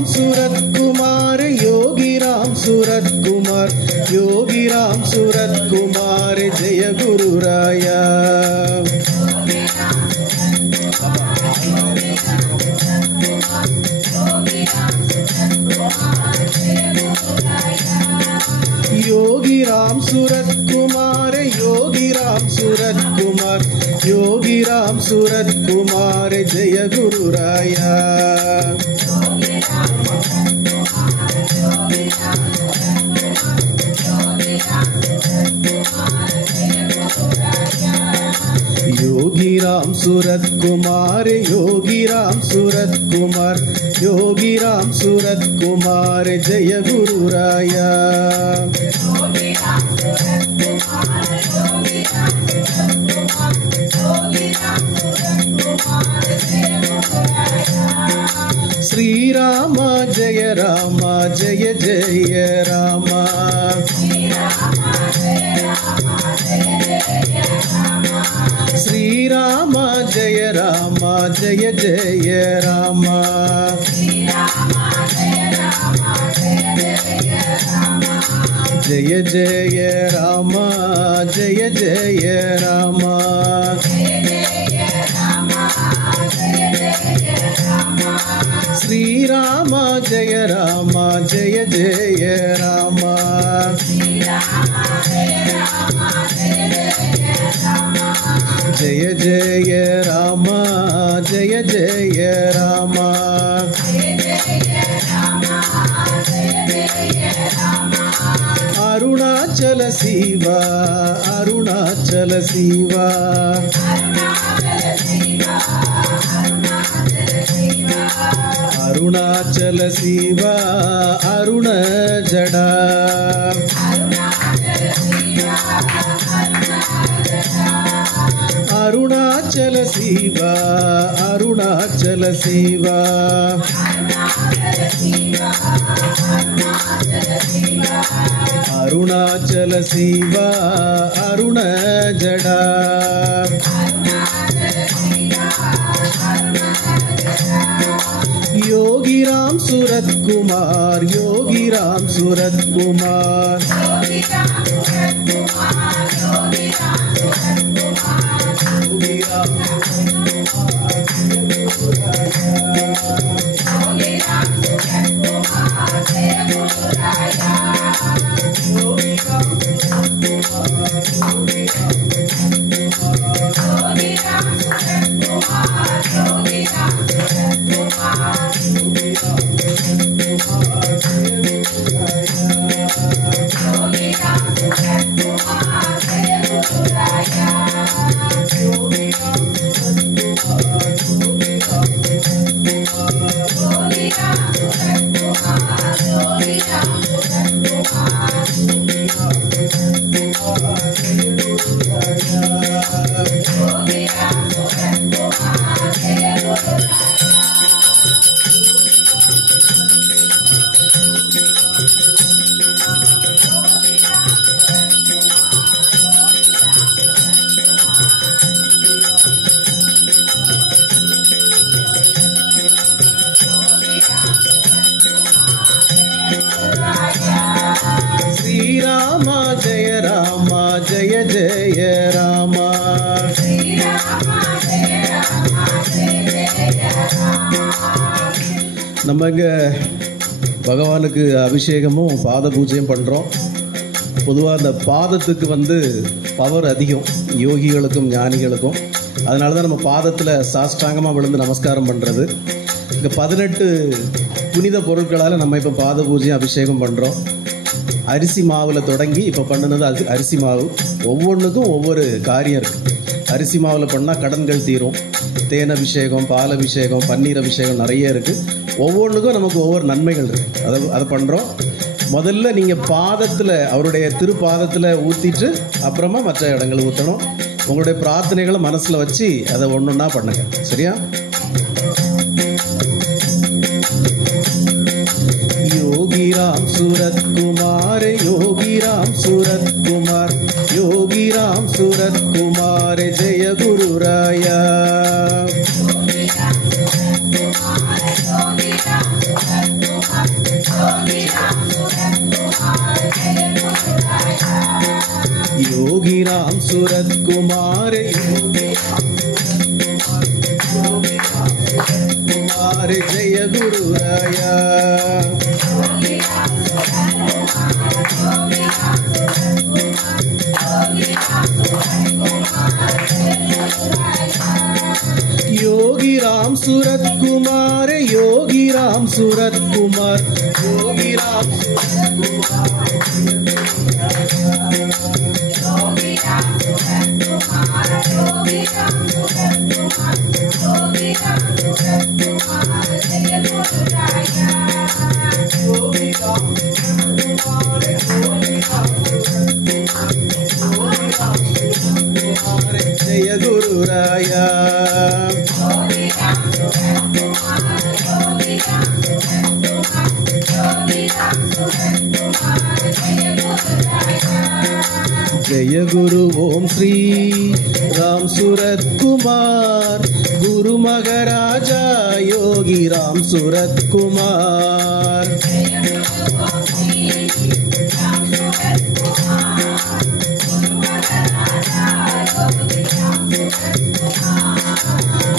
राम सूरत कुमार, योगी राम सूरत कुमार, योगी राम सूरत कुमार, जय गुरु राया। योगी राम सूरत कुमार, योगी राम सूरत कुमार, योगी राम सूरत कुमार, जय गुरु राया। योगी राम सूरत कुमार, योगी राम सूरत कुमार, योगी राम सूरत कुमार, जय गुरु राया। श्री राम जय राम, जय जय राम। श्री राम जय राम, जय जय राम। जय जय राम, जय जय राम। श्री राम जय राम, जय जय राम। जय जय राम, जय जय राम। अरुणाचल शिवा, अरुणाचल शिवा। अरुणाचल शिवा, अरुण जडा। अरुणाचल शिवा, अरुणाचल शिवा। अरुणाचल शिवा, अरुण जडा। योगी राम सूरत कुमार, योगी राम सूरत कुमार। योगी राम सूरत कुमार, योगी राम सूरत कुमार, योगी राम सूरत कुमार, योगी राम सूरत कुमार, जय गुरु राया। योगी राम सूरत कुमार, योगी राम सूरत कुमार, योगी राम सूरत कुमार, योगी राम सूरत कुमार, योगी राम सूरत कुमार, जय गुरु राया। योगी राम सूरत कुमार, जय गुरु राया। योगी राम सूरत कुमार, योगी राम सूरत कुमार, योगी राम सूरत कुमार, योगी राम सूरत कुमार, योगी राम सूरत कुमार, जय गुरु राया। योगी राम सूरत कुमार, जय गुरु राया। श्री राम जय राम, जय जय राम। நம்ம இங்கே பகவானுக்கு அபிஷேகமும் பாத பூஜையும் பண்ணுறோம். பொதுவாக அந்த பாதத்துக்கு பவர் அதிகம் யோகிகளுக்கும் ஞானிகளுக்கும். அதனால தான் நம்ம பாதத்தில் சாஷ்டாங்கமாக விழுந்து நமஸ்காரம் பண்ணுறது. இங்கே 18 புனித பொருட்களால் நம்ம இப்போ பாத பூஜையும் அபிஷேகம் பண்ணுறோம். அரிசி மாவில் தொடங்கி இப்போ பண்ணுனது அரிசி மாவு. ஒவ்வொன்றுக்கும் ஒவ்வொரு காரியம் இருக்குது. அரிசி மாவில் பண்ணால் கடன்கள் தீரும். தேன் அபிஷேகம், பால் அபிஷேகம், பன்னீர் அபிஷேகம் நிறைய இருக்குது. ஒவ்வொன்றுக்கும் நமக்கு ஒவ்வொரு நன்மைகள் இருக்குது. அதை பண்ணுறோம். முதல்ல நீங்கள் பாதத்தில், அவருடைய திருப்பாதத்தில் ஊற்றிட்டு அப்புறமா மற்ற இடங்கள் ஊற்றணும். உங்களுடைய பிரார்த்தனைகளை மனசில் வச்சு அதை ஒன்றொன்னா பண்ணுங்க. சரியா? योगी राम सूरत कुमार, योगी राम सूरत कुमार, योगी राम सूरत कुमार, जय गुरु राया। योगी राम सूरत कुमार, योगी राम सूरत कुमार, योगी राम सूरत कुमार कुमार जय गुरु राया योगी राम सूरत कुमार योगी राम सूरत कुमार योगी राम जय गुरु राया जय गुरु ओम श्री राम सूरत कुमार गुरु महाराजा योगी राम सूरत कुमार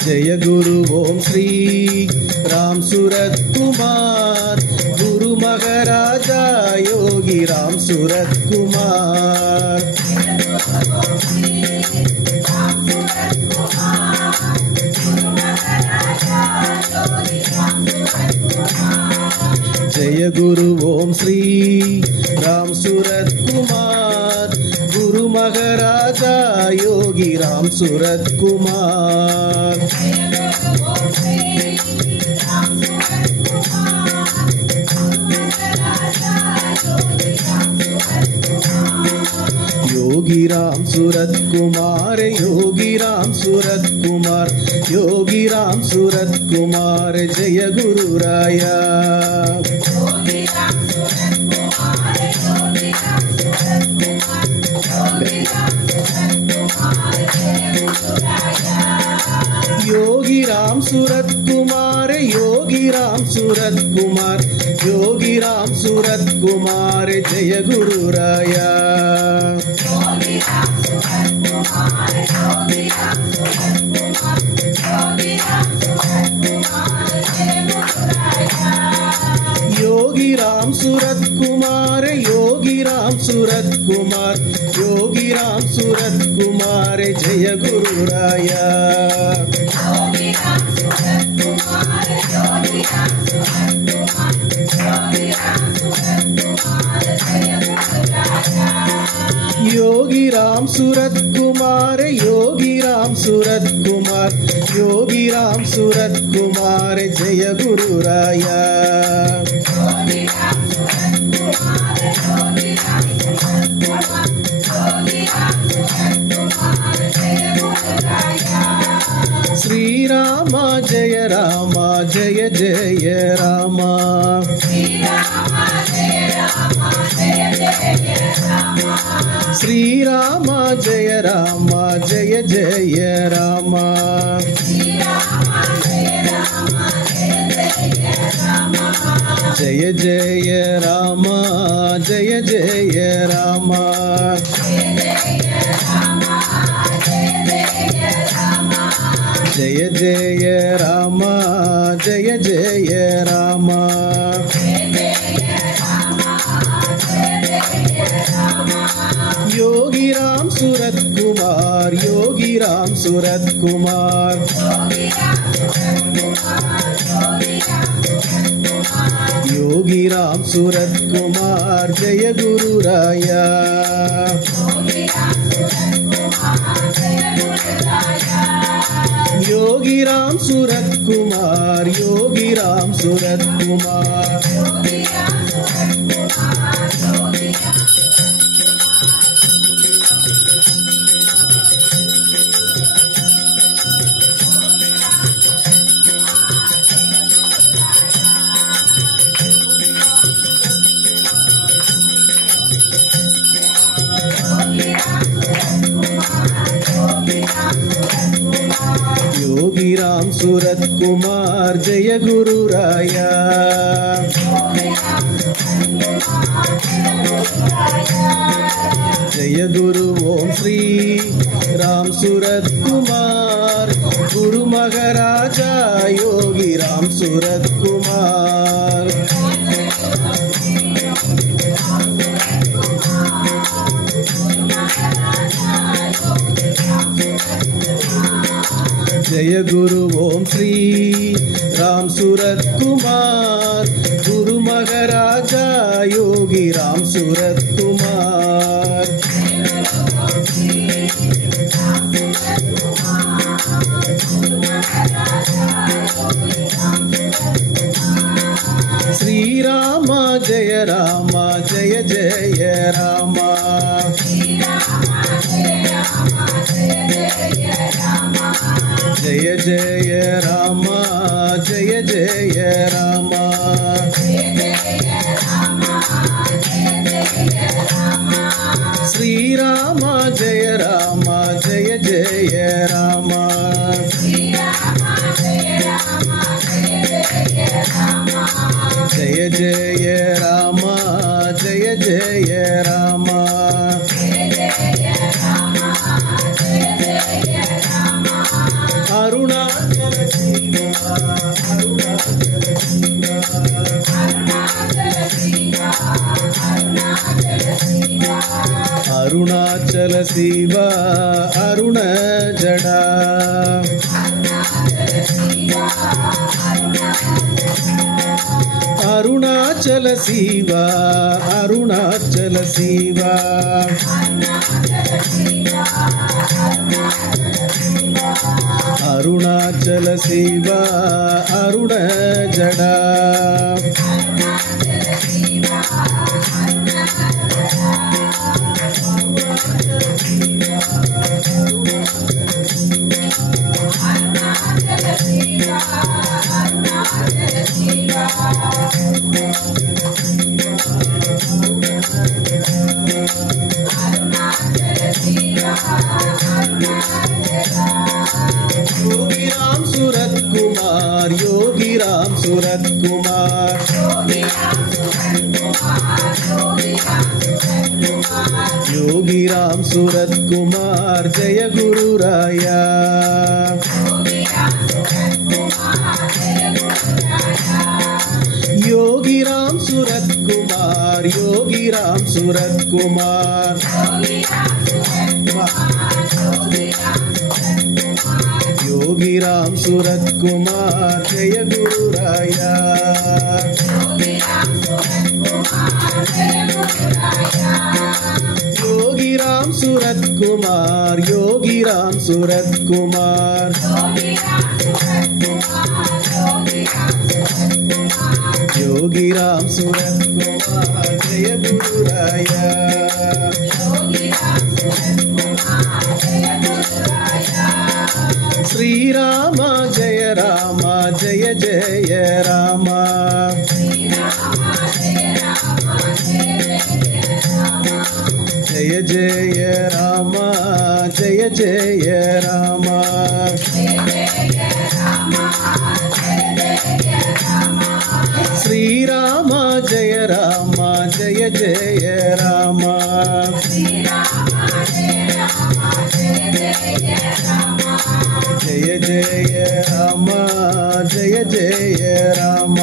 जय गुरु ओम श्री राम सूरत कुमार गुरु महाराजा योगी राम सूरत कुमार जय गुरु ओम श्री राम सूरत कुमार गुरु महाराजा योगी राम सूरत कुमार योगी राम सूरत कुमार योगी राम सूरत कुमार योगी राम सूरत कुमार जय गुरु राया योगी राम सूरत कुमार योगी राम सूरत कुमार योगी राम सूरत कुमार जय गुरु राया योगी राम सूरत कुमार योगी राम सूरत कुमार योगी राम सूरत कुमार जय गुरु राया योगी राम सूरत कुमार योगी राम सूरत कुमार योगी राम सूरत कुमार जय गुरु राया श्री राम जय राम जय जय राम श्री राम जय राम जय जय राम जय जय राम जय जय राम जय जय राम जय जय राम योगी राम सूरत कुमार योगी राम सूरत कुमार योगी राम सूरत कुमार जय गुरु राया योगी राम सूरत कुमार योगी राम सूरत कुमार योगी राम सूरत कुमार जय गुरु राया जय गुरु ओम श्री राम सूरत कुमार गुरु महाराजा योगी राम सूरत कुमार जय गुरु ओम श्री राम सूरत कुमार गुरु महाराजा योगी राम सूरत कुमार श्री राम जय जय राम जय जय राम जय जय राम श्री राम जय जय राम जय जय राम जय जय राम अरुणाचल शिवा अरुणाचल शिवा अरुण जड़ा अरुणाचल शिवा अरुणाचल शिवा अरुणाचल शिवा अरुण जड़ा योगी राम सूरत कुमार योगी राम सूरत कुमार योगी राम सूरत कुमार जय गुरु राया योगी राम सूरत कुमार योगी राम सूरत कुमार योगी राम सूरत कुमार जय गुरु राया योगी राम सूरत कुमार योगी राम सूरत कुमार योगी राम सूरत कुमार जय गुरु राया श्री राम जय जय राम जय जय राम जय जय राम श्री राम जय जय राम जय जय राम जय जय राम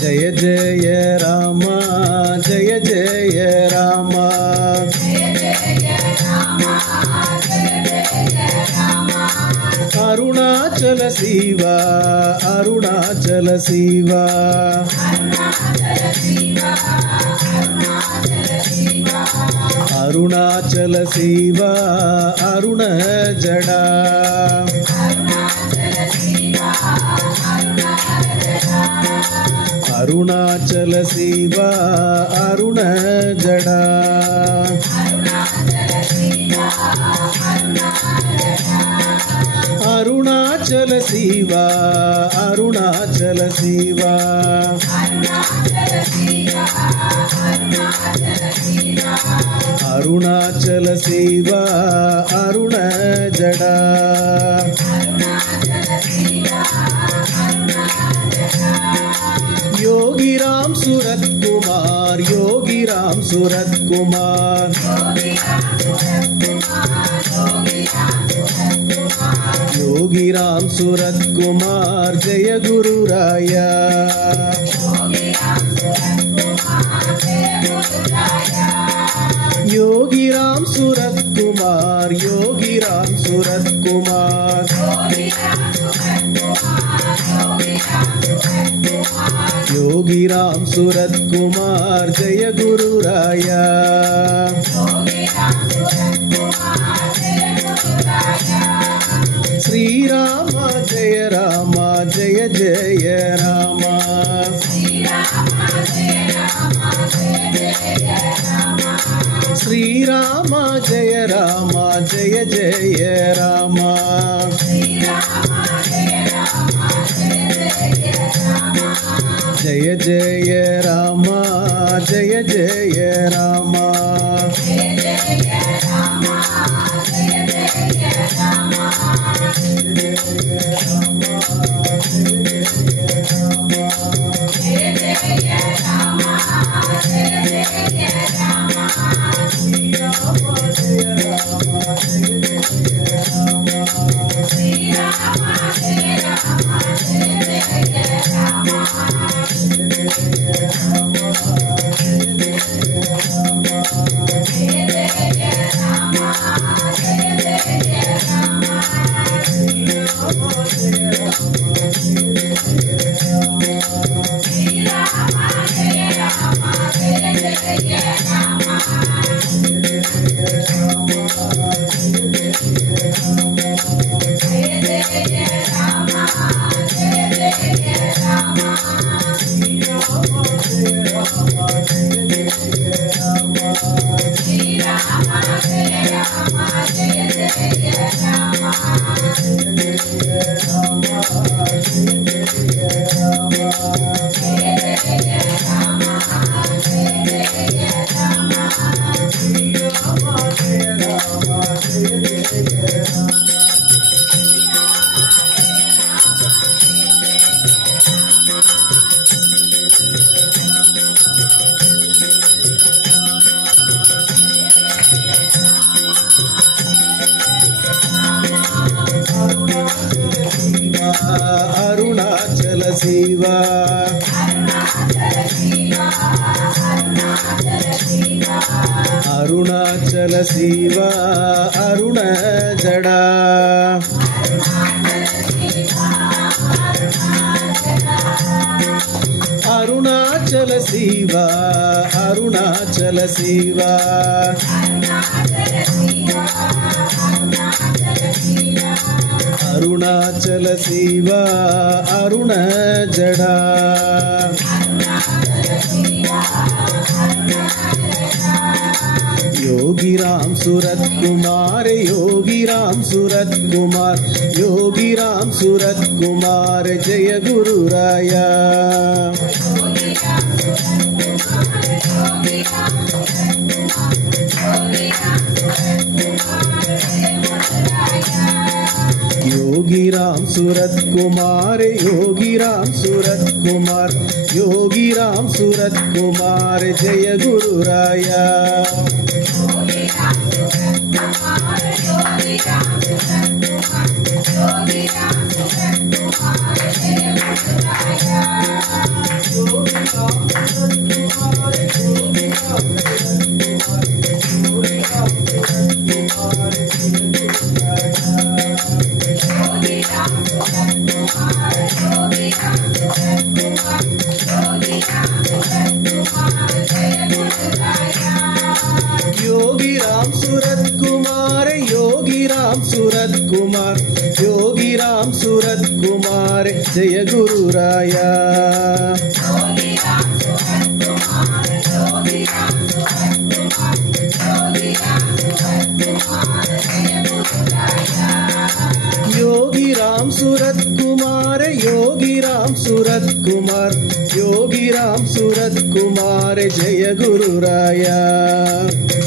जय जय राम जय जय राम अरुणाचल शिवा अरुणाचल शिवा अरुणाचल शिवा अरुण जड़ा अरुणाचल शिवा अरुण जड़ा अरुणाचल शिवा अरुणाचल शिवा अरुणाचल शिवा अरुण जड़ा योगी राम सूरत कुमार, योगी राम सूरत कुमार, योगी राम सूरत कुमार जय गुरु राया। योगी राम सूरत कुमार, योगी राम सूरत कुमार, योगी राम सूरत कुमार जय गुरु राया। श्री राम जय राम जय जय राम, श्री राम जय राम जय जय राम, जय जय राम जय जय राम, अरुणाचल शिवा, अरुणाचल शिवा अरुण जड़ा, अरुणाचल शिवा अरुणाचल शिवा, अरुणाचल शिवा अरुण जड़ा, योगी राम सूरत कुमार, योगी राम सूरत कुमार, योगी राम सूरत कुमार जय गुरु राया। योगी राम सूरत कुमार, योगी राम सूरत कुमार, योगी राम सूरत कुमार जय गुरु राया। योगी राम सूरत कुमार, योगी राम सूरत कुमार, योगी राम सूरत कुमार जय गुरु राया। योगी राम सूरत कुमार, योगी राम सूरत कुमार, योगी राम सूरत कुमार जय गुरु राया।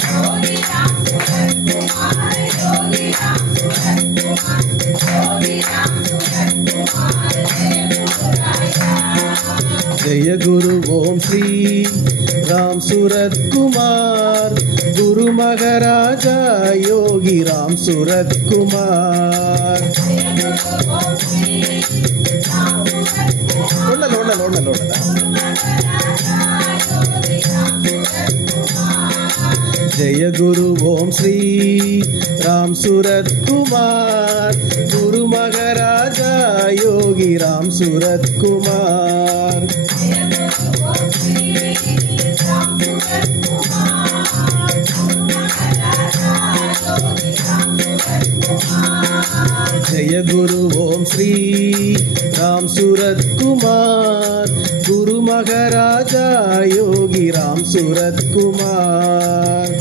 योगी राम सूरत कुमार, योगी राम सूरत कुमार, योगी राम सूरत जय गुरु ओम श्री राम सूरत कुमार गुरु महाराजा योगी राम सूरत कुमार जय गुरु ओम श्री राम सूरत कुमार गुरु महाराजा योगी राम सूरत कुमार जय गुरु ओम श्री राम सूरत कुमार गुरु महाराजा योगी राम सूरत कुमार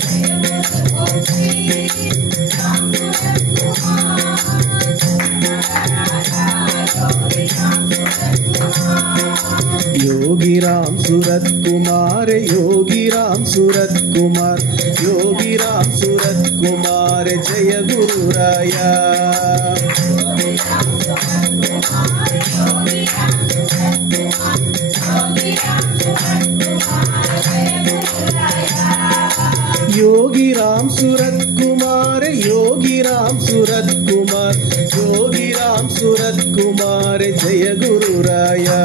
योगी राम सूरत कुमार योगी राम सूरत कुमार योगी राम सूरत कुमार जय गुरु राया योगी राम सूरत कुमार योगी राम सूरत कुमार योगी राम सूरत कुमार जय गुरु राया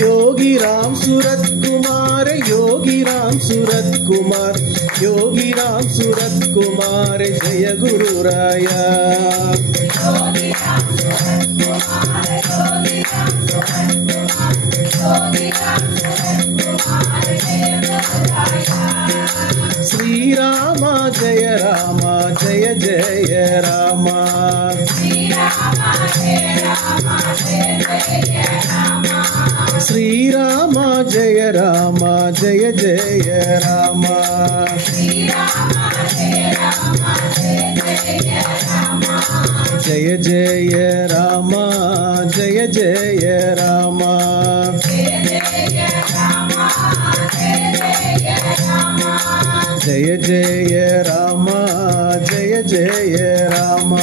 योगी राम सूरत कुमार योगी राम सूरत कुमार योगी राम सूरत कुमार जय गुरु राया श्री राम जय जय राम श्री राम जय जय राम जय जय राम जय जय राम जय जय राम जय जय राम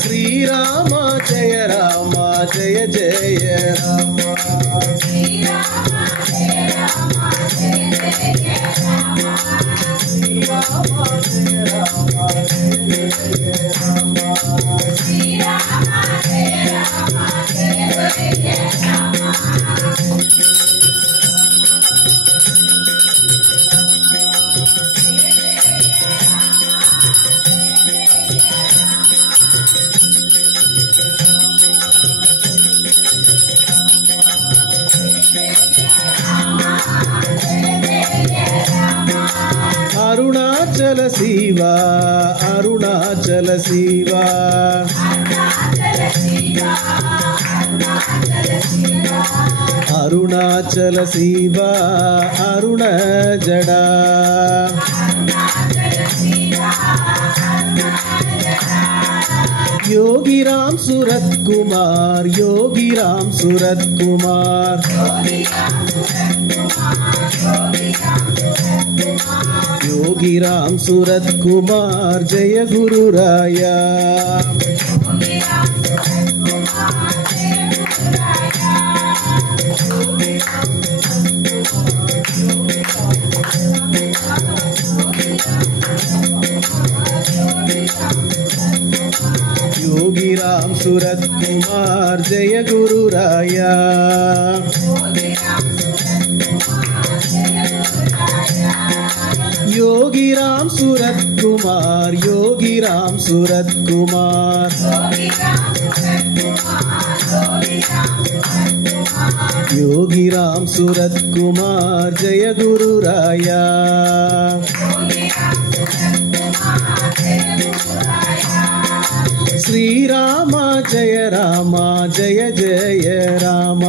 श्री राम जय जय राम अरुणाचल शिवा अरुणाचल शिवा अरुणाचल शिवा अरुण जड़ा योगी राम सूरत कुमार योगी राम सूरत कुमार योगी राम सूरत कुमार जय गुरु राया योगी राम सूरत कुमार जय गुरु राया योगी राम सूरत कुमार योगी राम सूरत कुमार योगी राम सूरत कुमार जय गुरु राया श्री राम जय जय राम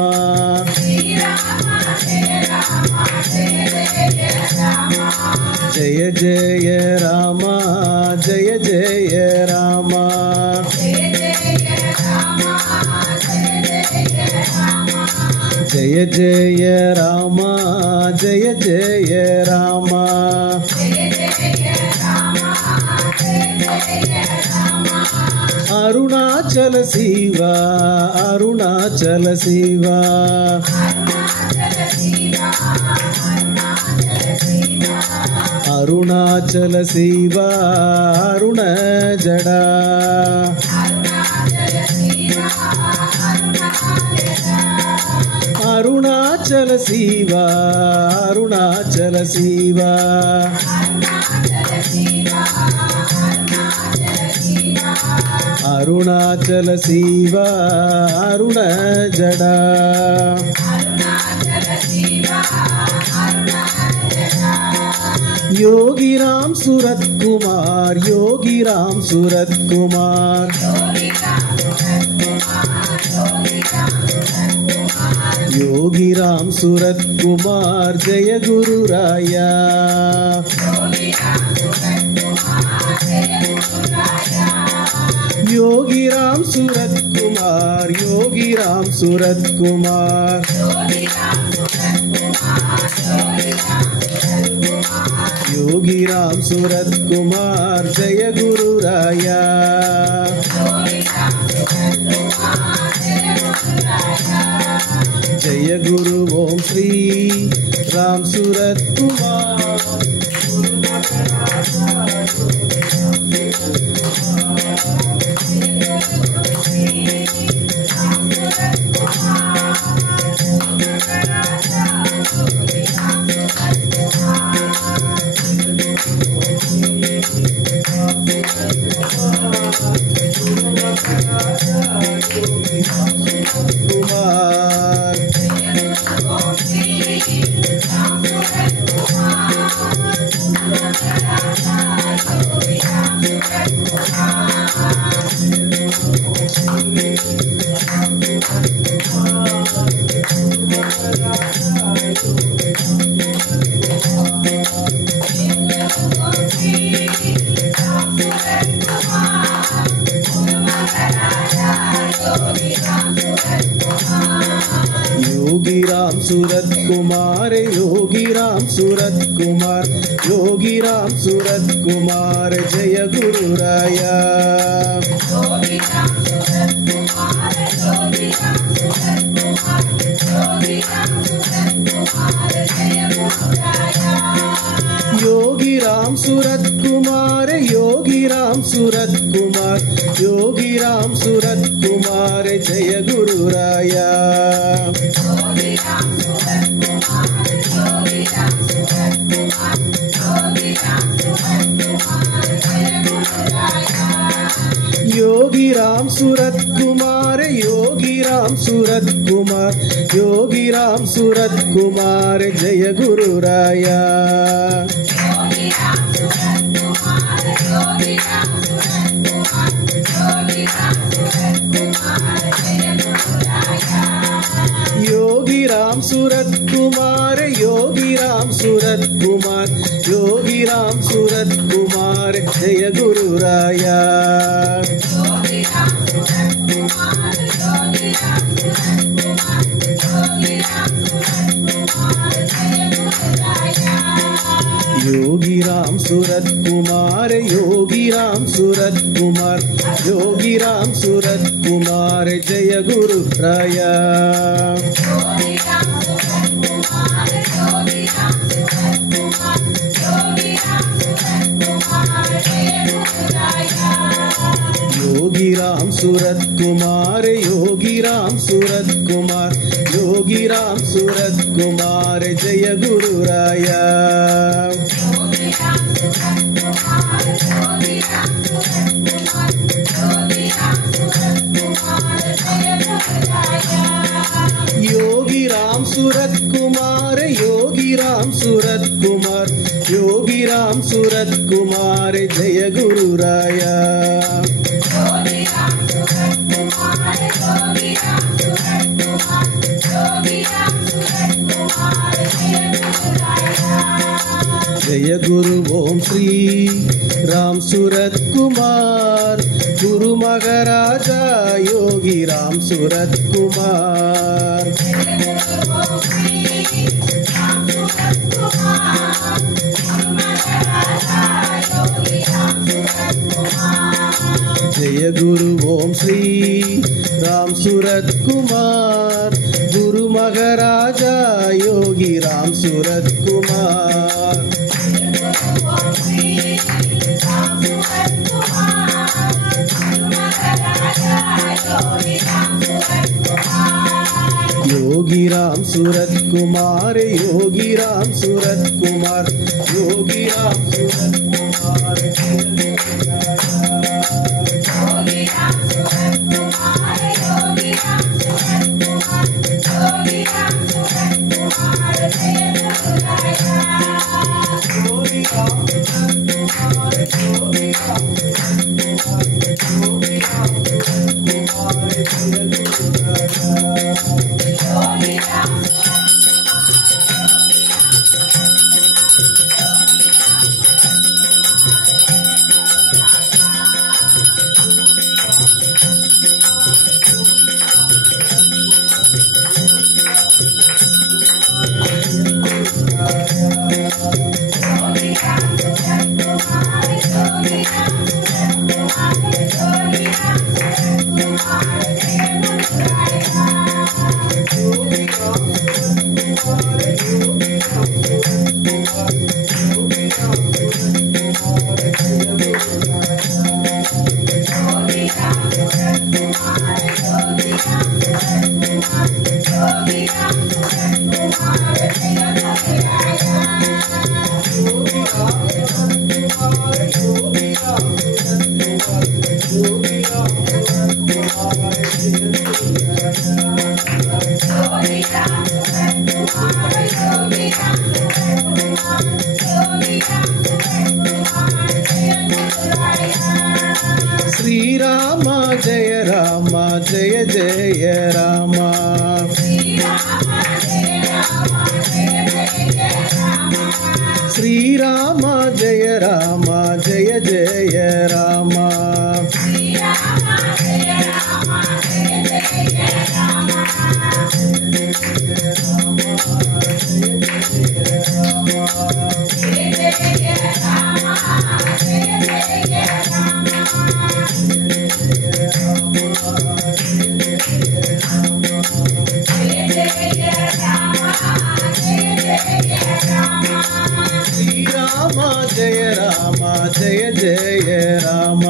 జయ జయ రామ జయ జయ రామ జయ జయ రామ జయ జయ రామ అరుణాచల శివ అరుణాచల శివ అరుణాచల శివ అరుణ జడా అరుణాచల శివ అరుణాచల శివ అరుణాచల శివ అరుణ జడా योगी राम सूरत कुमार योगी राम सूरत कुमार योगी राम सूरत कुमार जय गुरु राया योगी राम सूरत कुमार योगी राम सूरत कुमार योगी राम सूरत कुमार जय गुरु राया जय गुरु ओम श्री राम सूरत कुमार योगी राम सूरत कुमार योगी राम सूरत कुमार योगी राम सूरत कुमार जय गुरु राया योगी राम सूरत कुमार योगी राम सूरत कुमार योगी राम सूरत कुमार जय गुरु राया योगी राम सूरत कुमार योगी राम सूरत कुमार योगी राम सूरत कुमार जय गुरु राया योगी राम सूरत कुमार योगी राम सूरत कुमार योगी राम सूरत कुमार जय गुरु राया योगी राम सूरत कुमार योगी राम सूरत कुमार योगी राम सूरत कुमार जय गुरु राया योगी राम सूरत कुमार योगी राम सूरत कुमार योगी राम सूरत कुमार जय गुरु राया योगी राम सूरत कुमार योगी राम सूरत कुमार योगी राम सूरत कुमार जय गुरु राया योगी राम सूरत कुमार योगी राम सूरत कुमार योगी राम सूरत कुमार जय गुरु राया जय गुरु ஓம் ஸ்ரீ ராம் சூரத் குமார் குரு மகாராஜா யோகி ராம் சூரத் குமார் जय गुरु ओम श्री राम सूरत कुमार गुरु महाराजा योगी राम सूरत कुमार योगी राम सूरत कुमार योगी राम सूरत कुमार योगी राम सूरत कुमार श्री राम जय राम जय जय राम श्री राम जय राम जय जय राम जय राम जय जय राम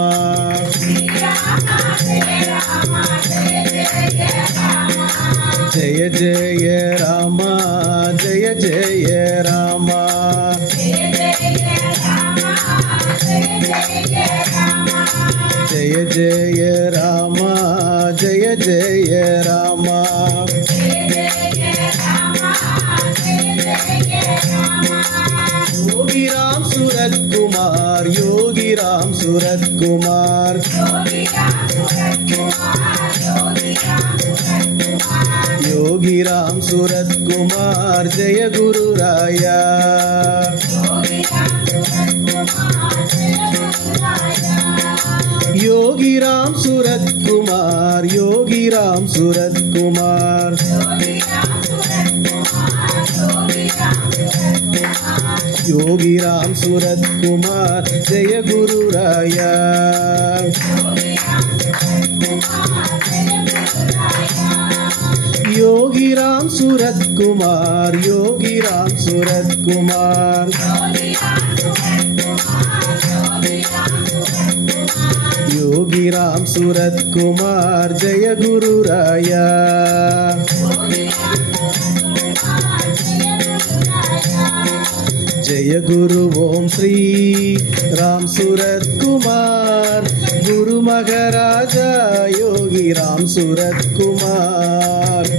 जय जय राम जय जय राम जय जय राम जय जय राम योगी राम सूरत कुमार योगी राम सूरत कुमार योगी राम सूरत कुमार जय गुरु राया योगी राम सूरत कुमार योगी राम सूरत कुमार योगी राम सूरत कुमार जय गुरु राया योगी राम सूरत कुमार योगी राम सूरत कुमार योगी राम सूरत कुमार जय गुरु राया जय गुरु ओम श्री राम सूरत कुमार गुरु महाराजा योगी राम सूरत कुमार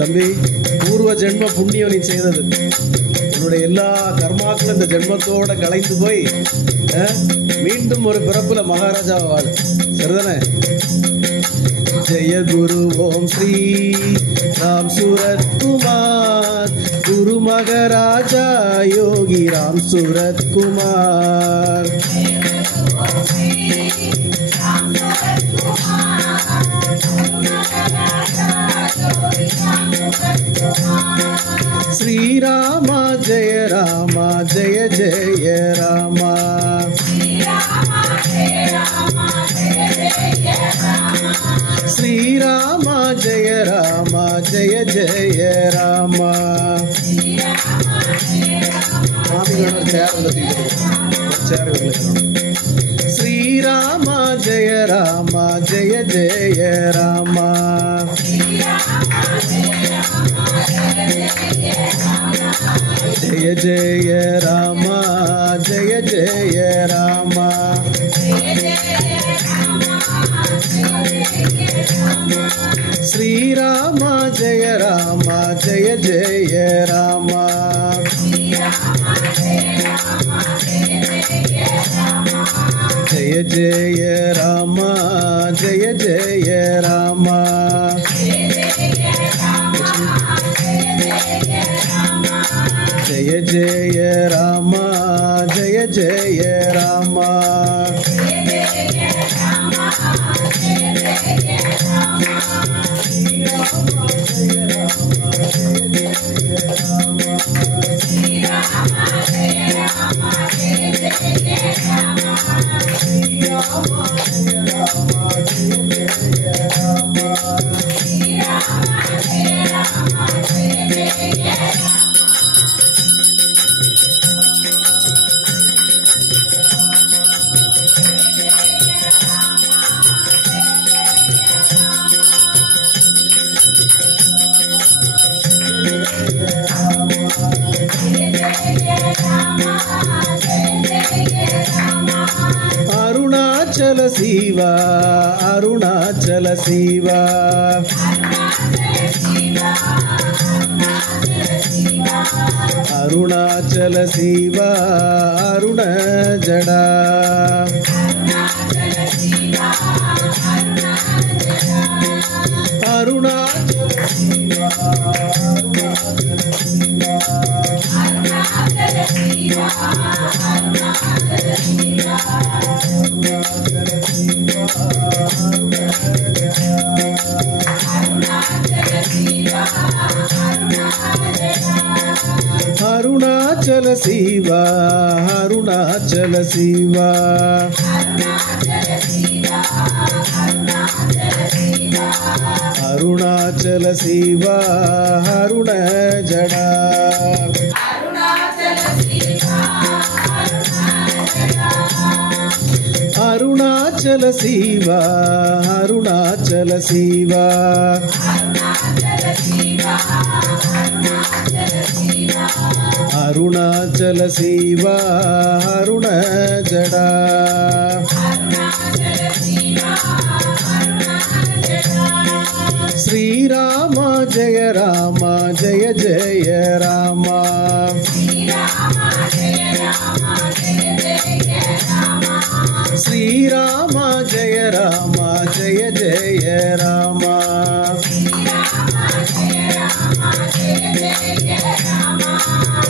தம்பி பூர்வ ஜென்ம புண்ணியம் நீ செய்தது உன்னுடைய எல்லா கர்மாக்களும் இந்த ஜென்மத்தோட கலைந்து போய் மீண்டும் ஒரு பிறப்புல மகாராஜாவை வாழ சரிதானே जय गुरु ओम श्री राम सूरत कुमार गुरु महाराजा योगी राम सूरत कुमार श्री राम जय जय राम श्री राम जय जय राम श्री राम जय जय राम जय जय राम जय जय राम श्री राम जय जय राम जय जय राम जय जय राम जय जय राम जय जय राम अरुणाचल शिवा अरुणाचल शिवा अरुणाचल शिवा अरुण जड़ा अरुणाचल शिवा अरुणाचल शिवा अरुणाचल शिवा अरुणाचल शिवा अरुण जड़ा अरुणाचल शिवा अरुणाचल शिवा अरुणाचल शिवा अरुण जड़ा श्री राम जय जय राम श्री राम जय जय राम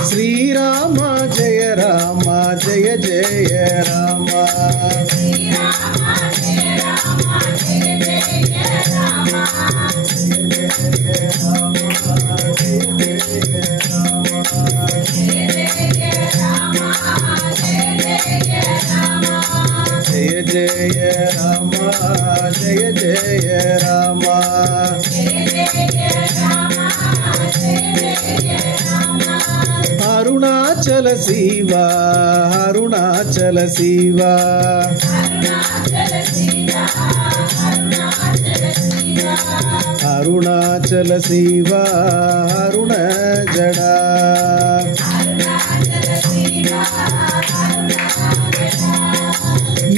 श्री राम जय जय राम जय जय राम जय जय राम अरुणाचल शिवा अरुणाचल शिवा अरुणाचल शिवा अरुण जड़ा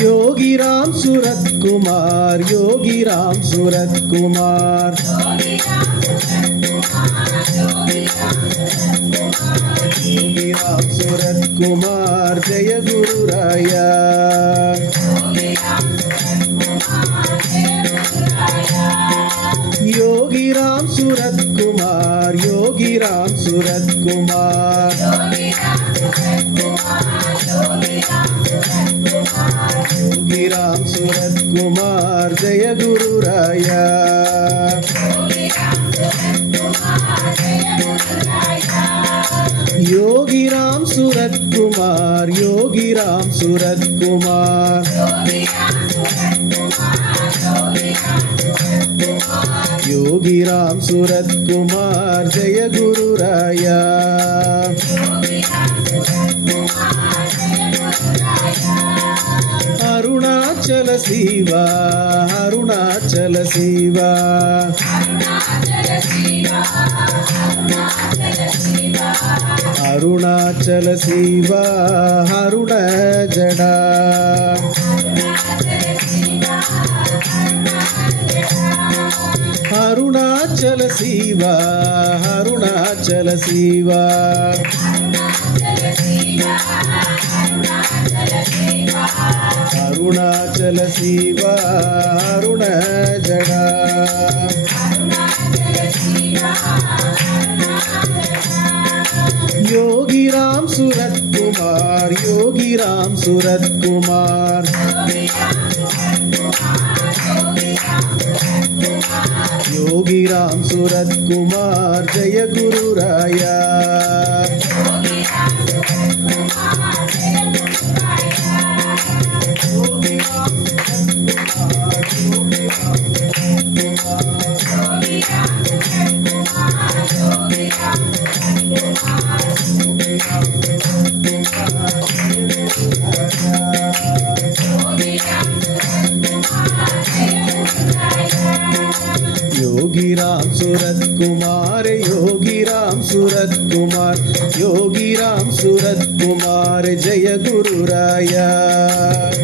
योगी राम सूरत कुमार योगी राम सूरत कुमार योगी राम सूरत कुमार जय गुरु राया राम सूरत कुमार, योगी राम सूरत कुमार, योगी राम सूरत कुमार जय गुरु राया, योगी राम सूरत कुमार, योगी राम सूरत कुमार, योगी राम सूरत कुमार जय गुरु राया, अरुणाचल शिवा, अरुणाचल शिवा, अरुणाचल शिवा अरुण जडा, अरुणाचल शिवा, अरुणाचल शिवा, अरुणाचल शिवा अरुण जडा, योगी राम सूरत कुमार, योगी राम सूरत कुमार, योगी राम सूरत कुमार जय गुरु राया, योगी राम सूरत कुमार, योगी राम सूरत कुमार, योगी राम सूरत कुमार जय गुरु राया, योगी राम सूरत कुमार, योगी राम सूरत कुमार, योगी राम योगी राम सूरत कुमार, योगी राम सूरत कुमार, योगी राम सूरत कुमार जय गुरु राया,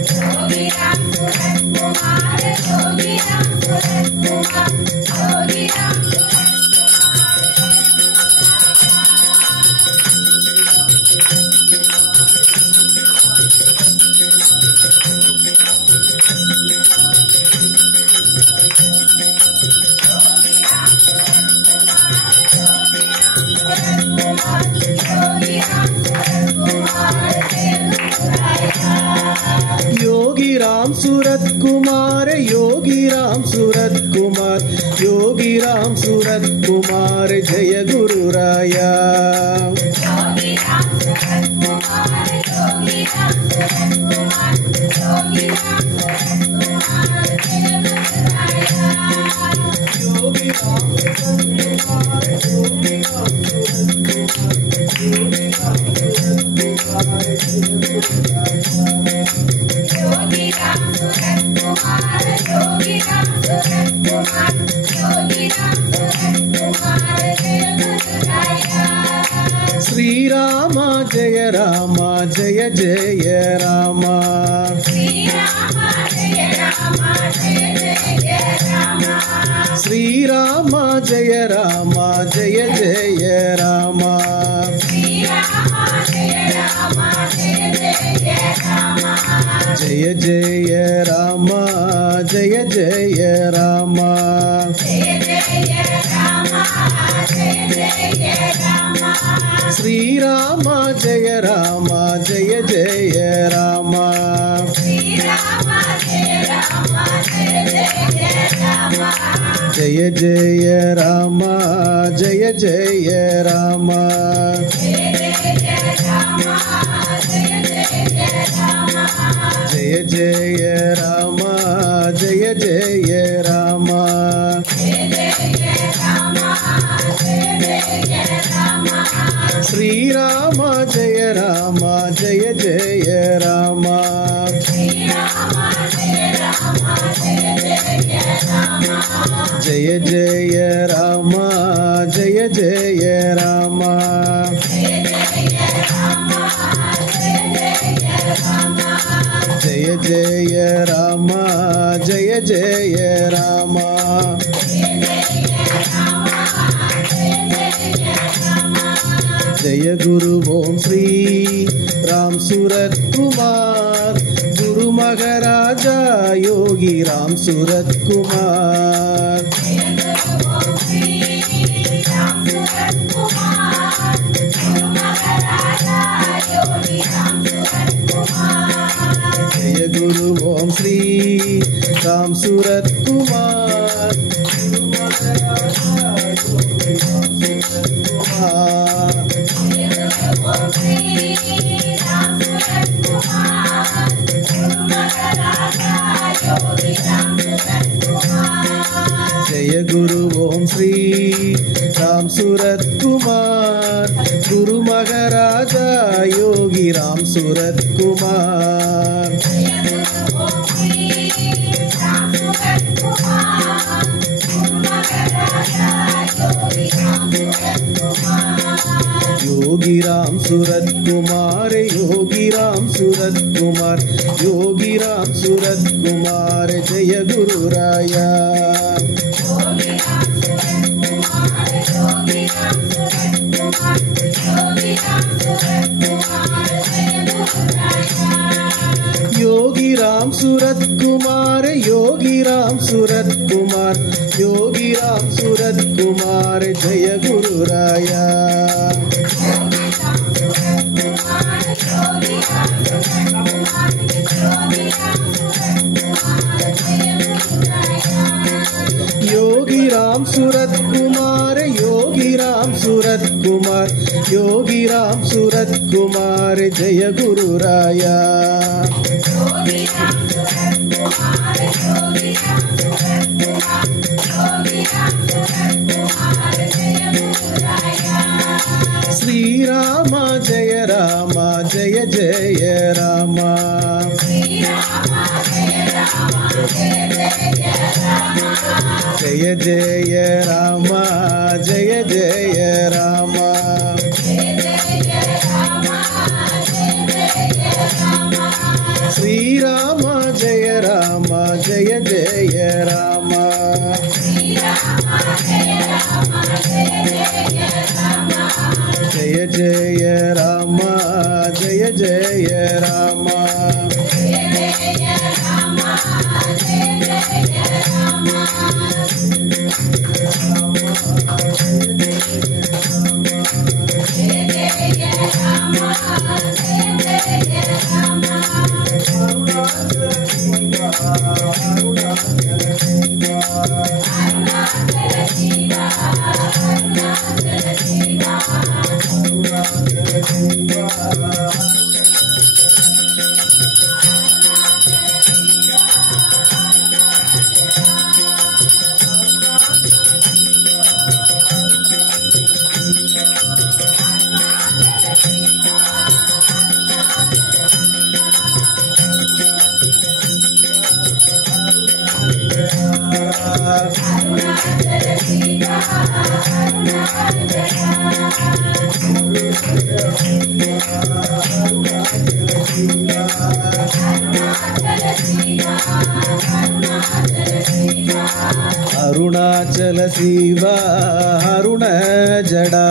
योगी राम सूरत कुमार, योगी राम सूरत कुमार, योगी राम सूरत कुमार जय गुरु राया, योगी राम सूरत कुमार, योगी राम सूरत कुमार, योगी राम सूरत कुमार जय गुरु राया, योगी राम सूरत कुमार, योगी राम सूरत कुमार, योगी राम सूरत कुमार जय गुरु राया, श्री राम जय राम जय जय राम, श्री राम जय राम जय जय राम, श्री राम जय राम जय जय राम, श्री राम जय राम जय जय राम, जय जय राम जय जय राम, जय जय राम जय जय राम, श्री राम जय राम जय जय राम, श्री राम जय राम जय जय राम, जय जय राम जय जय राम, जय जय राम जय जय राम, जय जय राम जय जय राम, जय जय राम जय जय राम, श्री राम जय राम जय जय राम, श्री राम जय राम जय जय राम, जय जय राम जय जय राम, जय जय राम जय जय राम, जय जय राम जय जय राम, जय गुरु ओम श्री राम सूरत कुमार, गुरु महाराजा योगी राम सूरत कुमार, जय गुरु ओम श्री जय गुरु ओम श्री राम सूरत कुमार गुरु महाराजा योगी राम सूरत कुमार योगी राम सूरत कुमार योगी राम सूरत कुमार योगी राम सूरत कुमार जय गुरु राया योगी राम सूरत कुमार योगी राम सूरत कुमार योगी राम सूरत कुमार जय गुरु राया योगी राम सूरत कुमार योगी राम सूरत कुमार योगी राम सूरत कुमार जय गुरु राया श्री राम जय जय राम जय जय राम जय जय राम श्री राम जय जय राम जय जय राम जय जय राम अरुणाचल शिवा अरुण जड़ा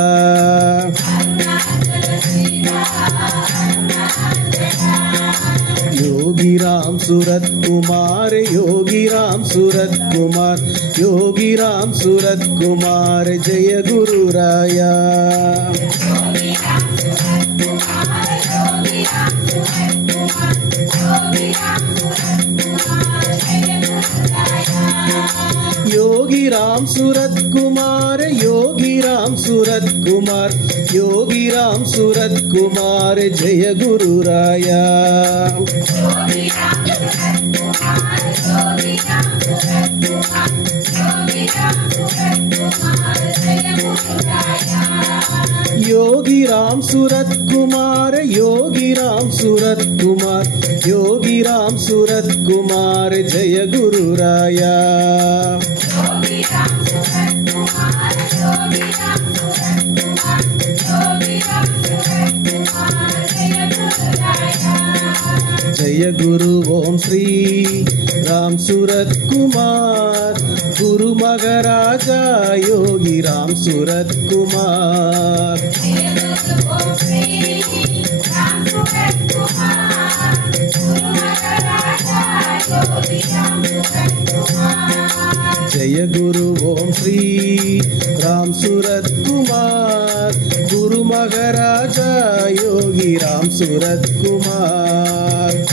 योगी राम सूरत कुमार योगी राम सूरत कुमार योगी राम सूरत कुमार जय गुरु राया योगी राम सूरत कुमार योगी राम सूरत कुमार योगी राम सूरत कुमार जय गुरु राया योगी राम सूरत कुमार योगी राम सूरत कुमार योगी राम सूरत कुमार जय गुरु राया जय गुरु ओम श्री राम सूरत कुमार गुरु महाराजा योगी राम सूरत कुमार जय गुरु ओम श्री राम सूरत कुमार गुरु महाराजा योगी राम सूरत कुमार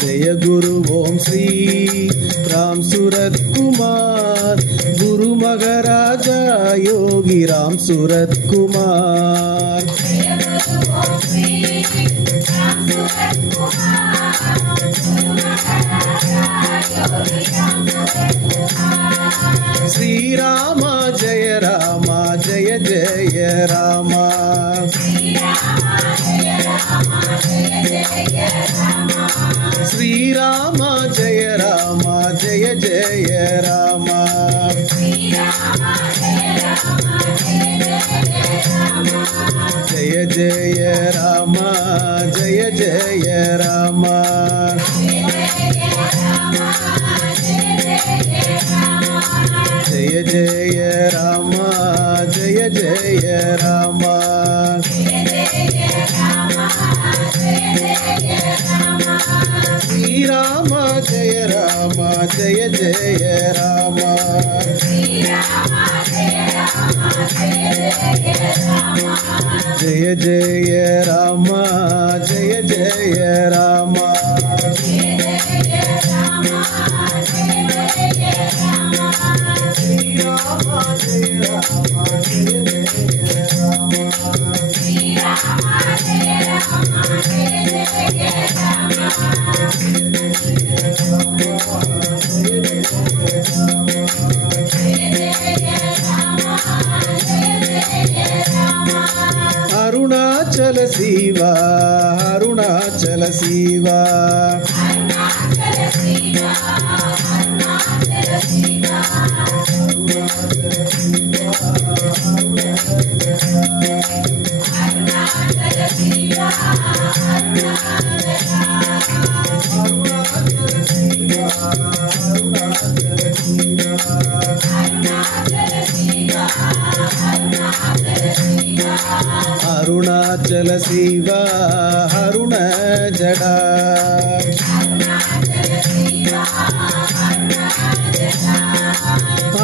जय गुरु ओम श्री राम सूरत कुमार गुरु महाराजा योगी राम सूरत कुमार श्री राम जय जय राम श्री राम जय जय राम जय जय राम जय जय राम जय जय राम जय जय राम श्री राम जय जय राम जय जय राम जय जय राम अरुणाचल शिवा अरुणाचल शिवा अरुणाचल शिवा अरुण जडा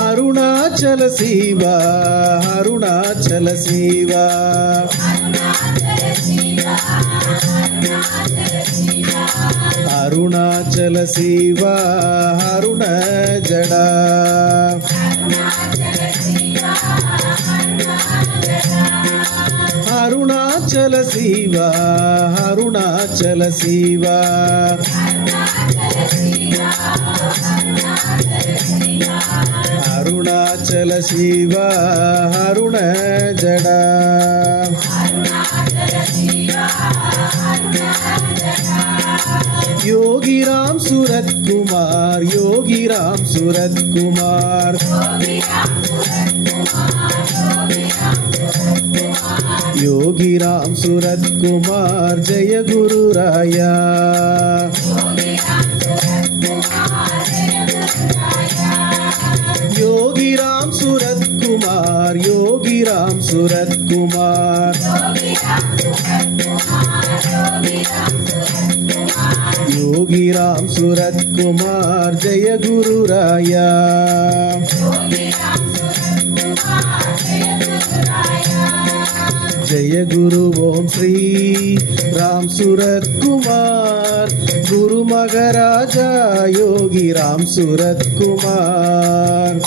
अरुणाचल शिवा अरुणाचल शिवा अरुणाचल शिवा अरुण जडा अरुणाचल शिवा अरुणाचल शिवा अरुणाचल शिवा अरुण जडा योगी राम सूरत कुमार योगी राम सूरत कुमार योगी राम सूरत कुमार जय गुरु राया योगी राम सूरत कुमार योगी राम सूरत कुमार योगी राम सूरत कुमार जय गुरु राया जय गुरु ओम श्री राम सूरत कुमार गुरु महाराजा योगी राम सूरत कुमार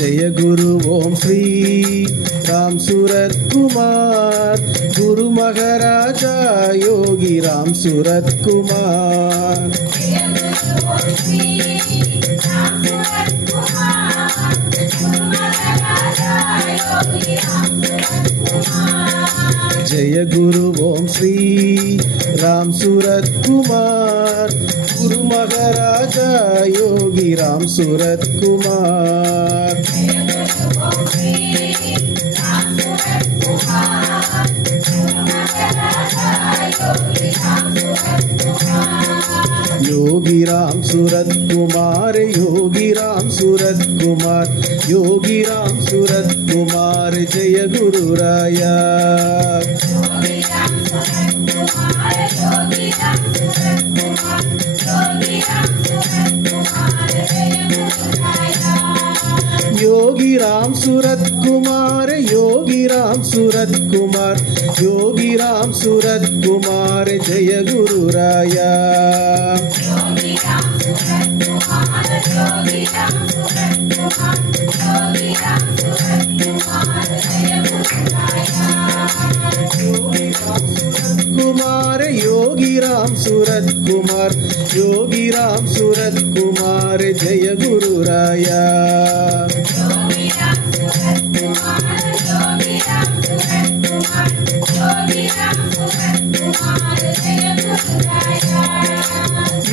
जय गुरु ओम श्री राम सूरत कुमार गुरु महाराजा योगी राम सूरत कुमार जय गुरु ओम श्री राम सूरत कुमार गुरु महाराजा योगी राम सूरत कुमार योगी राम सूरत कुमार योगी राम सूरत कुमार योगी राम सूरत कुमार जय गुरु राया योगी योगी राम सूरत कुमार, योगी राम सूरत कुमार, योगी राम सूरत कुमार जय गुरु राया। योगी राम सूरत कुमार, योगी राम सूरत कुमार, योगी राम सूरत कुमार जय गुरु राया। योगी राम सूरत कुमार, योगी राम सूरत कुमार, योगी राम सूरत कुमार जय गुरु राया।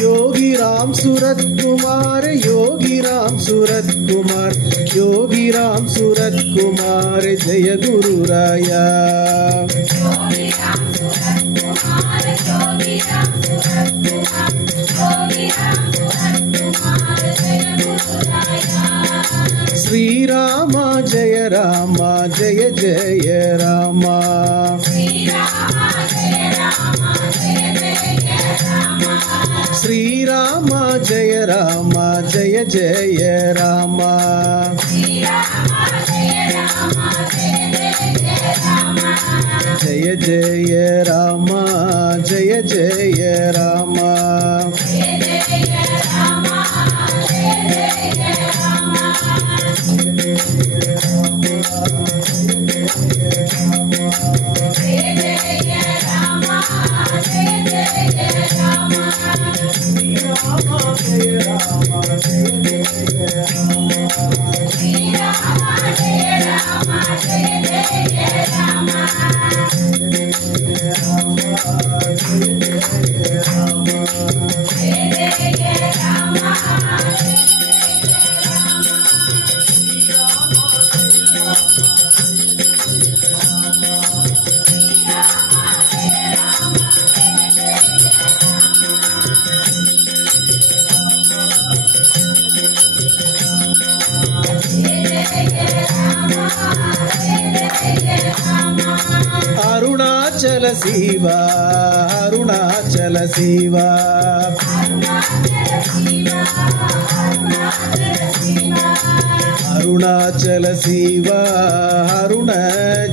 योगी राम सूरत कुमार, योगी राम सूरत कुमार, योगी राम सूरत कुमार जय गुरु राया। योगी राम सूरत कुमार, योगी राम सूरत कुमार, योगी राम सूरत कुमार जय गुरु राया। योगी राम सूरत कुमार, योगी राम सूरत कुमार, योगी राम सूरत कुमार जय गुरु राया। श्री राम जय राम जय जय राम, श्री राम जय राम जय जय राम, श्री राम जय राम जय जय राम, श्री राम जय राम जय जय राम, जय जय राम जय जय राम, जय जय राम जय जय राम, जय जय राम जय जय राम, श्री राम जय राम जय जय राम, जय जय राम अरुणाचल शिवा, अरुणाचल शिवा, अरुणाचल शिवा, अरुण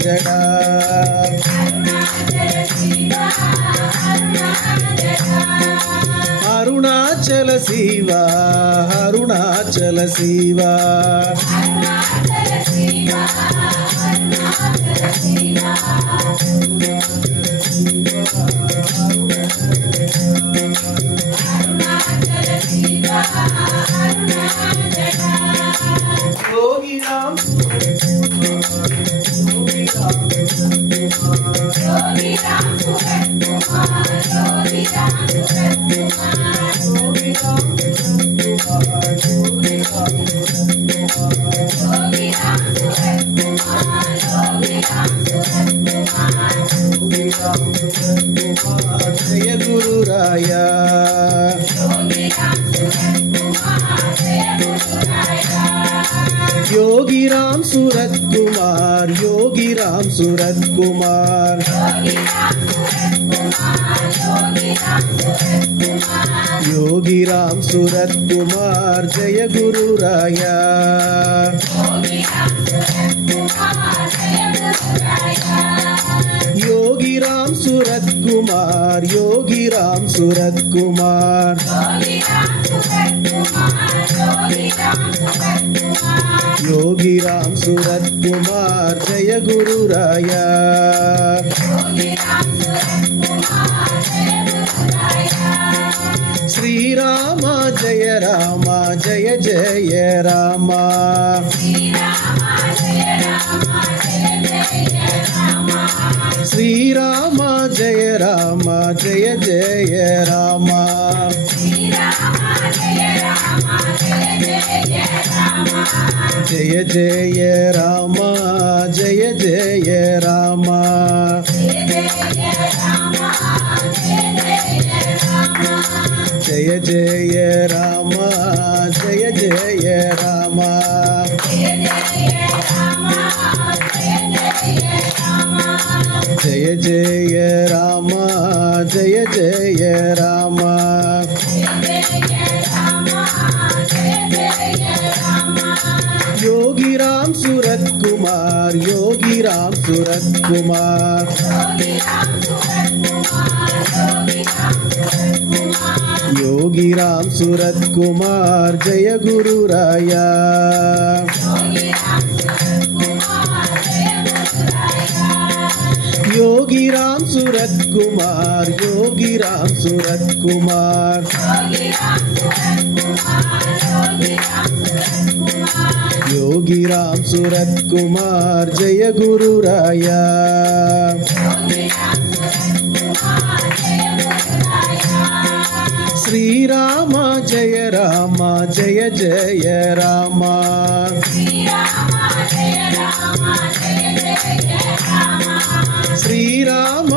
जडा, अरुणाचल शिवा, अरुणाचल शिवा, योगी राम योगी राम सूरत कुमार, योगी राम सूरत कुमार, योगी राम सूरत कुमार, योगी राम सूरत कुमार जय गुरु राया। योगी राम सूरत कुमार जय गुरु राया। योगी राम सूरत कुमार, योगी राम सूरत कुमार, योगी राम सूरत कुमार, योगी राम सूरत कुमार, योगी राम सूरत कुमार जय गुरु राया। योगी राम सूरत कुमार जय गुरु राया। योगी राम सूरत कुमार, योगी राम सूरत कुमार, योगी राम सूरत कुमार, योगी राम सूरत कुमार, योगी राम सूरत कुमार जय गुरु राया। योगी राम सूरत कुमार जय गुरु राया। श्री राम जय राम जय जय राम, श्री राम जय राम जय जय राम, श्री राम जय राम जय जय राम, श्री राम जय राम जय जय राम, जय जय राम जय जय राम, जय जय राम जय जय राम, जय जय राम जय जय राम, जय जय राम जय जय राम, जय जय राम जय जय राम। योगी राम कुमार योगी राम सूरत कुमार योगी राम सूरत कुमार जय गुरु राया योगी राम सूरत कुमार योगी राम सूरत कुमार योगी राम सूरत कुमार जय गुरु राया श्री राम जय जय राम श्री राम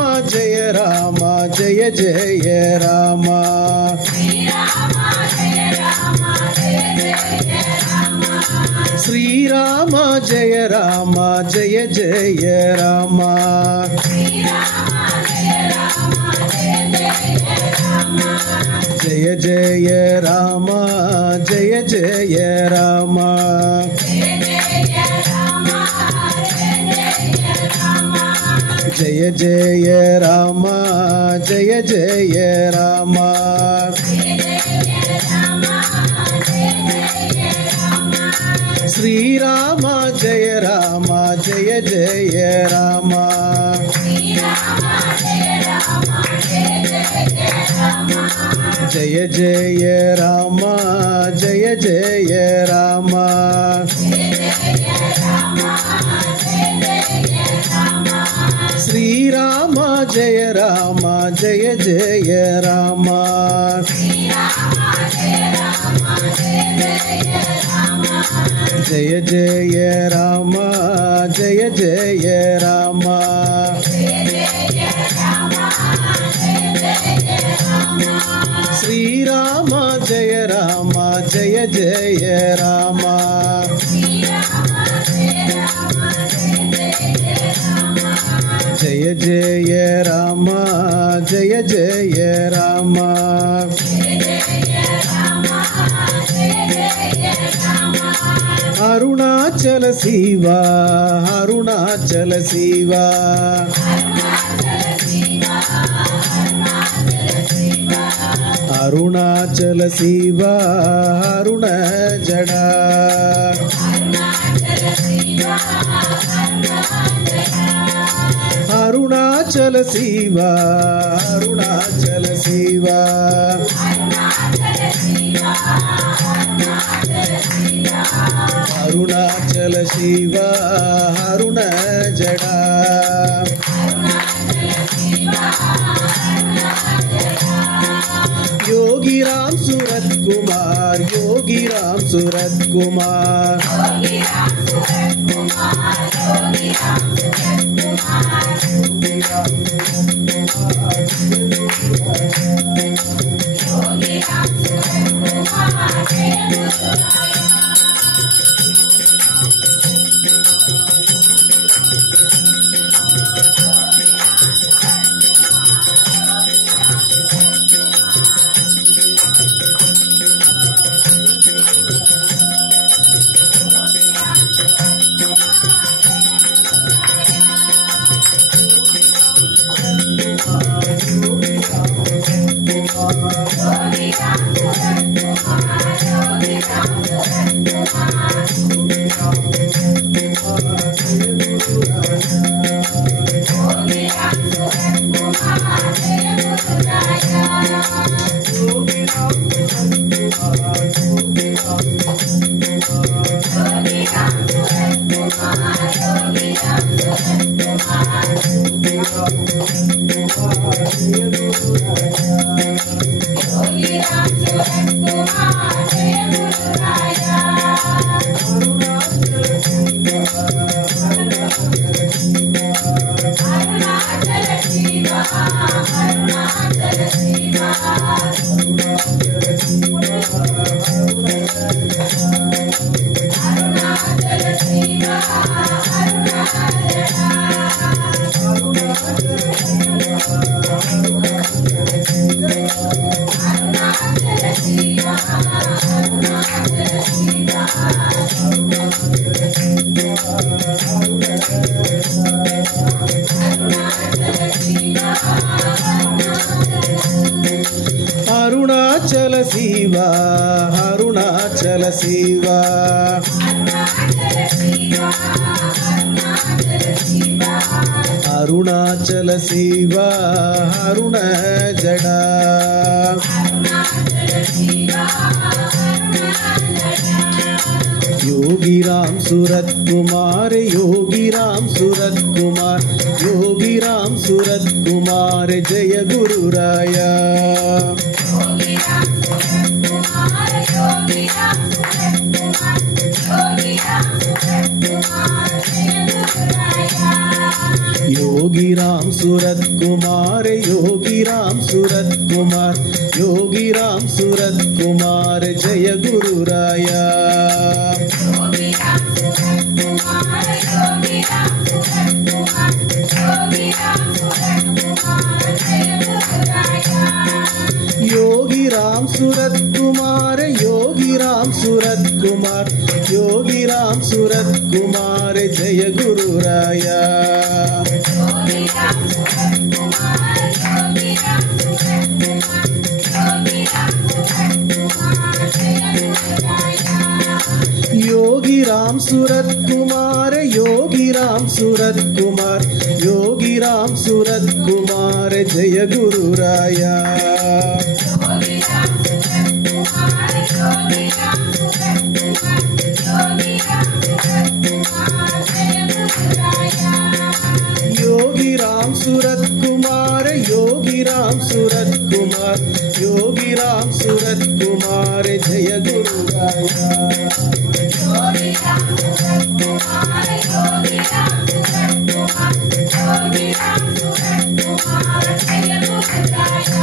जय जय राम श्री राम जय जय राम जय जय राम जय जय राम जय जय राम जय जय राम श्री राम जय जय राम जय जय राम जय जय राम श्री राम जय जय राम जय जय राम जय जय राम श्री राम जय जय राम जय जय राम जय जय राम अरुणाचल शिवा अरुणाचल शिवा अरुणाचल शिवा अरुण जड़ा अरुणाचल शिवा अरुणाचल शिवा अरुणाचल शिवा अरुण जड़ा योगी राम सूरत कुमार योगी राम सूरत कुमार Shiva அருணாச்சல சிவா அருணாச்சல சிவா அருணாச்சல சிவா அருண ஜடா योगी राम सूरत कुमार योगी राम सूरत कुमार योगी राम सूरत कुमार जय गुरु राया योगी राम सूरत कुमार योगी राम सूरत कुमार योगी राम सूरत कुमार जय गुरु राया योगी राम सूरत कुमार योगी राम सूरत कुमार योगी राम सूरत कुमार जय गुरु राया योगी राम सूरत कुमार योगी राम सूरत कुमार योगी राम सूरत कुमार जय गुरु राया योगी राम सूरत कुमार योगी राम सूरत कुमार योगी राम सूरत कुमार जय गुरु राया योगी राम सूरत कुमार योगी राम सूरत कुमार योगी राम सूरत कुमार जय गुरु राया योगी राम सूरत कुमार योगी राम सूरत कुमार योगी राम सूरत कुमार जय गुरु राया योगी राम सूरत कुमार योगी राम सूरत कुमार योगी राम सूरत कुमार जय गुरु राया योगी राम सूरत कुमार योगी राम सूरत कुमार योगी राम सूरत कुमार जय गुरु राया योगी राम सूरत कुमार योगी राम सूरत कुमार योगी राम सूरत कुमार जय गुरु राया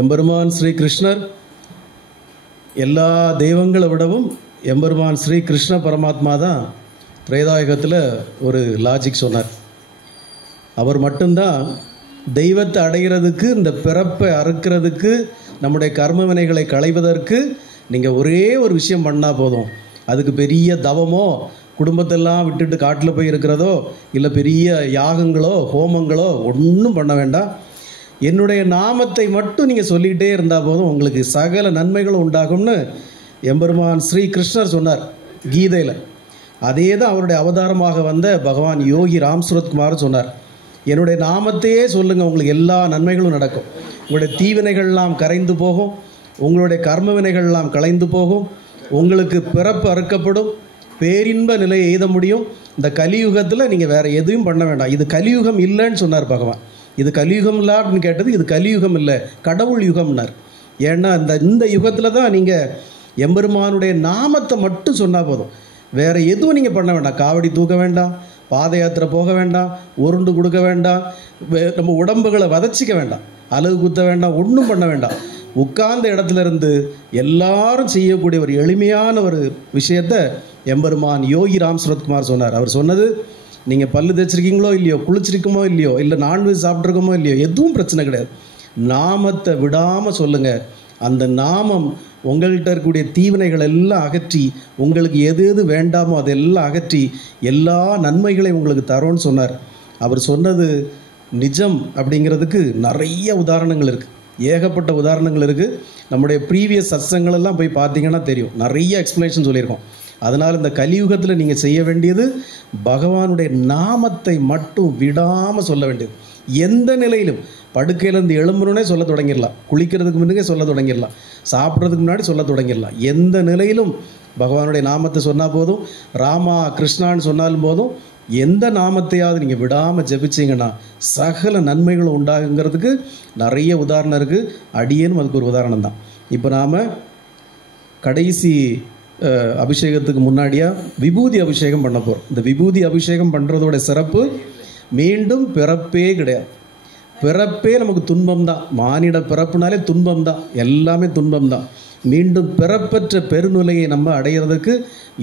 எம்பெருமான் ஸ்ரீ கிருஷ்ணர் எல்லா தெய்வங்களை விடவும் எம்பெருமான் ஸ்ரீ கிருஷ்ண பரமாத்மா தான் திரேதாயுகத்தில் ஒரு லாஜிக் சொன்னார். அவர் மட்டும்தான் தெய்வத்தை அடைகிறதுக்கு, இந்த பிறப்பை அறுக்கிறதுக்கு, நம்முடைய கர்ம வினைகளை களைவதற்கு நீங்கள் ஒரே ஒரு விஷயம் பண்ணால் போதும். அதுக்கு பெரிய தவமோ, குடும்பத்தெல்லாம் விட்டுட்டு காட்டில் போய் இருக்கிறதோ, இல்லை பெரிய யாகங்களோ ஹோமங்களோ ஒன்றும் பண்ண வேண்டாம். என்னுடைய நாமத்தை மட்டும் நீங்கள் சொல்லிகிட்டே இருந்தால் போதும், உங்களுக்கு சகல நன்மைகளும் உண்டாகும்னு எம்பெருமான் ஸ்ரீ கிருஷ்ணர் சொன்னார் கீதையில். அதே தான் அவருடைய அவதாரமாக வந்த பகவான் யோகி ராம் சூரத் குமார் சொன்னார். என்னுடைய நாமத்தையே சொல்லுங்கள், உங்களுக்கு எல்லா நன்மைகளும் நடக்கும். உங்களுடைய தீவினைகள்லாம் கரைந்து போகும், உங்களுடைய கர்ம வினைகள்லாம் களைந்து போகும், உங்களுக்கு பிறப்பு அறுக்கப்படும், பேரின்ப நிலையை எய்த முடியும். இந்த கலியுகத்தில் நீங்கள் வேறு எதுவும் பண்ண வேண்டாம். இது கலியுகம் இல்லைன்னு சொன்னார் பகவான். இது கலியுகம் இல்லை அப்படின்னு கேட்டது, இது கலியுகம் இல்லை, கடவுள் யுகம்னார். ஏன்னா இந்த யுகத்தில் தான் நீங்கள் எம்பெருமானுடைய நாமத்தை மட்டும் சொன்னால் போதும், வேறு எதுவும் நீங்கள் பண்ண வேண்டாம். காவடி தூக்க வேண்டாம், பாத யாத்திரை போக வேண்டாம், உருண்டு கொடுக்க வேண்டாம், நம்ம உடம்புகளை வதச்சிக்க வேண்டாம், அலகு குத்த வேண்டாம், ஒன்றும் பண்ண வேண்டாம். உட்கார்ந்த இடத்துல இருந்து எல்லாரும் செய்யக்கூடிய ஒரு எளிமையான ஒரு விஷயத்தை எம்பெருமான் யோகி ராம் சூரத் குமார் சொன்னார். அவர் சொன்னது, நீங்கள் பல்லு தேய்ச்சிருக்கீங்களோ இல்லையோ, குளிச்சிருக்கோமோ இல்லையோ, இல்லை நான்வெஜ் சாப்பிட்ருக்கோமோ இல்லையோ, எதுவும் பிரச்சனை கிடையாது. நாமத்தை விடாமல் சொல்லுங்கள். அந்த நாமம் உங்கள்கிட்ட இருக்கக்கூடிய தீவினைகள் எல்லாம் அகற்றி, உங்களுக்கு எது எது வேண்டாமோ அதெல்லாம் அகற்றி எல்லா நன்மைகளையும் உங்களுக்கு தரோன்னு சொன்னார். அவர் சொன்னது நிஜம் அப்படிங்கிறதுக்கு நிறைய உதாரணங்கள் இருக்குது, ஏகப்பட்ட உதாரணங்கள் இருக்குது. நம்முடைய ப்ரீவியஸ் சத்சங்களெல்லாம் போய் பார்த்தீங்கன்னா தெரியும், நிறைய எக்ஸ்ப்ளனேஷன் சொல்லியிருக்கோம். அதனால் இந்த கலியுகத்தில் நீங்கள் செய்ய வேண்டியது பகவானுடைய நாமத்தை மட்டும் விடாமல் சொல்ல வேண்டியது. எந்த நிலையிலும், படுக்கையிலேருந்து எழும்புறோன்னே சொல்ல தொடங்கிடலாம், குளிக்கிறதுக்கு முன்னே சொல்ல தொடங்கிடலாம், சாப்பிட்றதுக்கு முன்னாடி சொல்ல தொடங்கிடலாம். எந்த நிலையிலும் பகவானுடைய நாமத்தை சொன்னால் போதும், ராமா கிருஷ்ணான்னு சொன்னாலும் போதும். எந்த நாமத்தையாவது நீங்கள் விடாமல் ஜெபிச்சிங்கன்னா சகல நன்மைகளும் உண்டாகுங்கிறதுக்கு நிறைய உதாரணம் இருக்குது. அடியேனும் அதுக்கு ஒரு உதாரணம் தான். இப்போ நாம் கடைசி அபிஷேகத்துக்கு முன்னாடியாக விபூதி அபிஷேகம் பண்ண போகிறோம். இந்த விபூதி அபிஷேகம் பண்ணுறதோட சிறப்பு, மீண்டும் பிறப்பே கிடையாது. பிறப்பே நமக்கு துன்பம் தான். மானிட பிறப்புனாலே துன்பம் தான், எல்லாமே துன்பம் தான். மீண்டும் பிறப்பற்ற பெருநிலையை நம்ம அடைகிறதுக்கு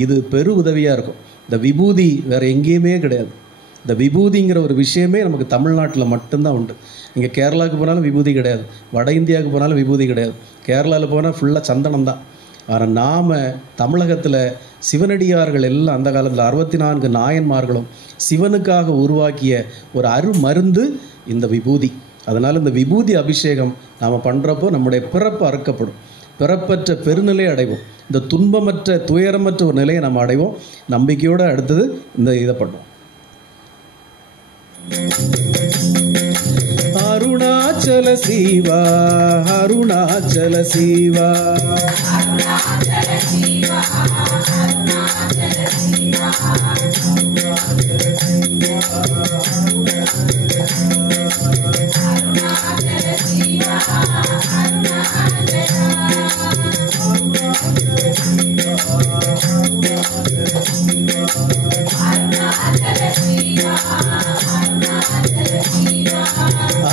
இது பெரு உதவியாக இருக்கும். இந்த விபூதி வேறு எங்கேயுமே கிடையாது. இந்த விபூதிங்கிற ஒரு விஷயமே நமக்கு தமிழ்நாட்டில் மட்டும்தான் உண்டு. நீங்கள் கேரளாவுக்கு போனாலும் விபூதி கிடையாது, வட இந்தியாவுக்கு போனாலும் விபூதி கிடையாது. கேரளாவில் போனால் ஃபுல்லாக சந்தனம் தான். ஆனால் நாம் தமிழகத்தில் சிவனடியார்கள் எல்லாம் அந்த காலத்தில் 64 நாயன்மார்களும் சிவனுக்காக உருவாக்கிய ஒரு அருமருந்து இந்த விபூதி. அதனால் இந்த விபூதி அபிஷேகம் நாம் பண்ணுறப்போ நம்முடைய பிறப்பு அறுக்கப்படும், பிறப்பற்ற பெருநிலை அடைவோம், இந்த துன்பமற்ற துயரமற்ற ஒரு நிலையை நம்ம அடைவோம். நம்பிக்கையோடு அடுத்தது இந்த இதை பண்ணுவோம். அருணாச்சல சிவா அருணாச்சல சிவா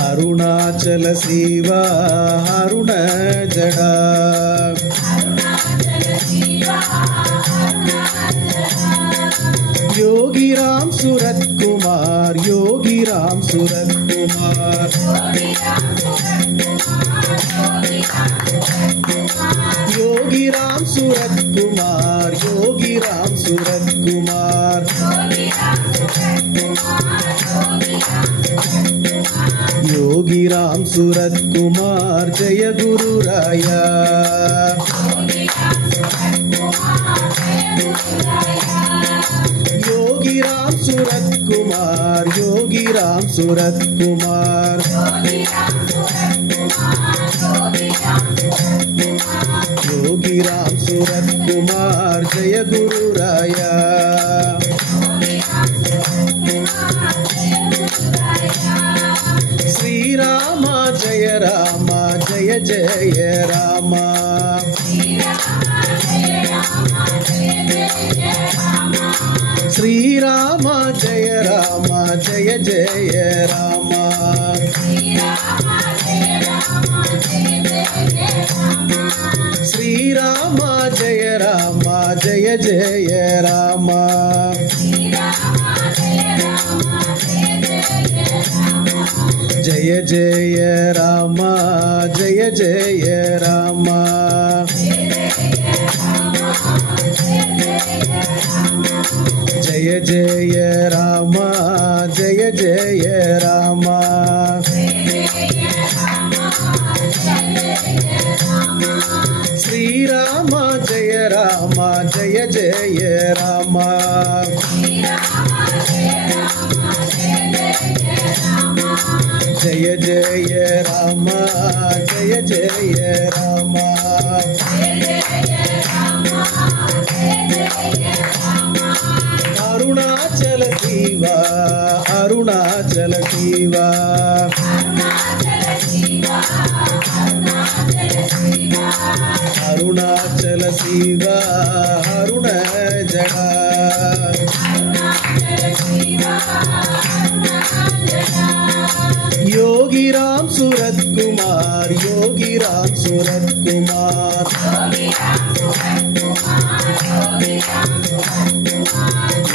அருணாச்சல சிவா அருண ஜடா யோகிராம் சுரத்குமார் யோகிராம் சுரத்குமார் யோகிராம் சுரத்குமார் யோகிராம் சுரத்குமார் யோகிராம் சுரத்குமார் ஜெய குரு ராயா யோகிராம் சுரத்குமார் யோகிராம் சுரத்குமார் யோகிராம் சுரத்குமார் ஜெய குரு ராயா ஸ்ரீராம ஜெய ராம ஜெய ஜெய ராம ஸ்ரீராம ஜெய ராம ஜெய ஜெய ராம ஸ்ரீராம ஜெய ராம ஜெய ஜெய ராம ஜெய ஜெய ராம ஜெய ஜெய ராம ஜெய ஜெய ராம ஜெய ஜெய ராம ஸ்ரீராம ஜெய ராம ஜெய ஜெய ராம ஜெய ஜெய ராம ஜெய ஜெய ராம அருணாச்சல சிவா அருணாச்சல சிவா அருணாச்சல சிவா அருண ஜடா யோகிராம் சுரத்குமார் யோகிராம் சுரத்குமார்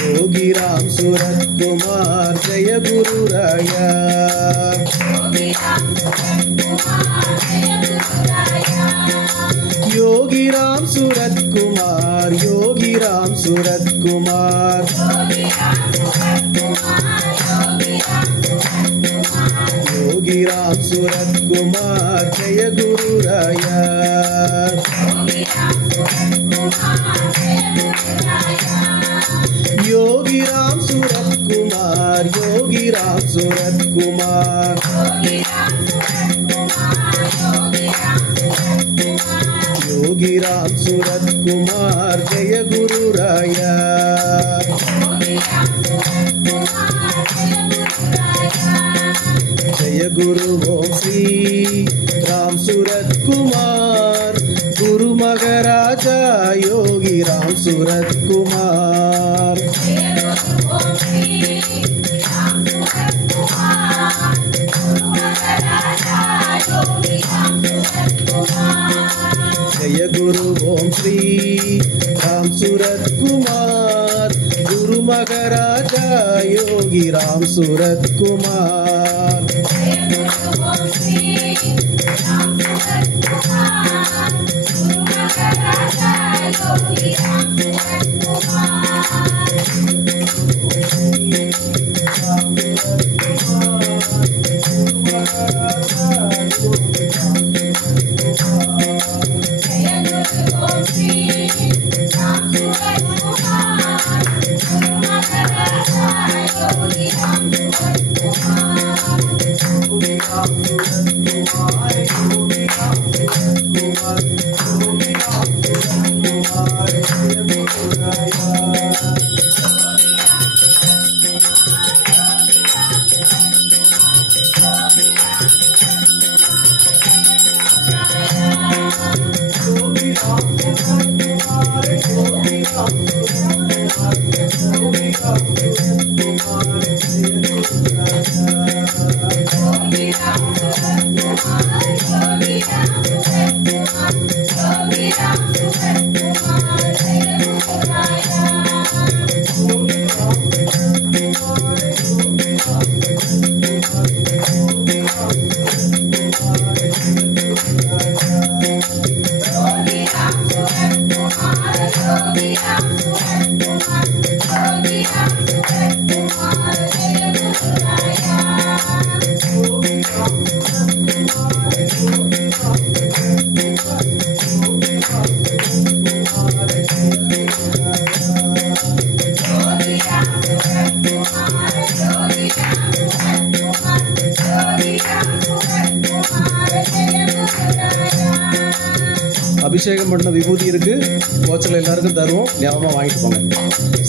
யோகிராம் சுரத்குமார் ஜெய குரு ராயா யோகிராம் சுரத்குமார் யோகிராம் சுரத்குமார் யோகிராம் சுரத்குமார் ஜெய குரு ராயா யோகிராம் சுரத்குமார் யோகிராம் சுரத்குமார் யோகிராம் சுரத்குமார் ஜெய குரு ராயா ஜெய குரு ஓம் ஸ்ரீ ராம் சுரத்குமார் குரு மகாராஜா யோகி ராம் சுரத்குமார் ஜெய குரு ஓம் ஸ்ரீ ராம் சுரத்குமார் குரு மகாராஜா யோகி Ram Suratkumar Jaya Guru Om Shri Ram Surat Kumar Guru Maharaja அபிஷேகம் பண்ண விபூதி இருக்கு, கோச்சல எல்லாருக்கும் தருவோம், ஞாபகமா வாங்கிட்டு போங்க.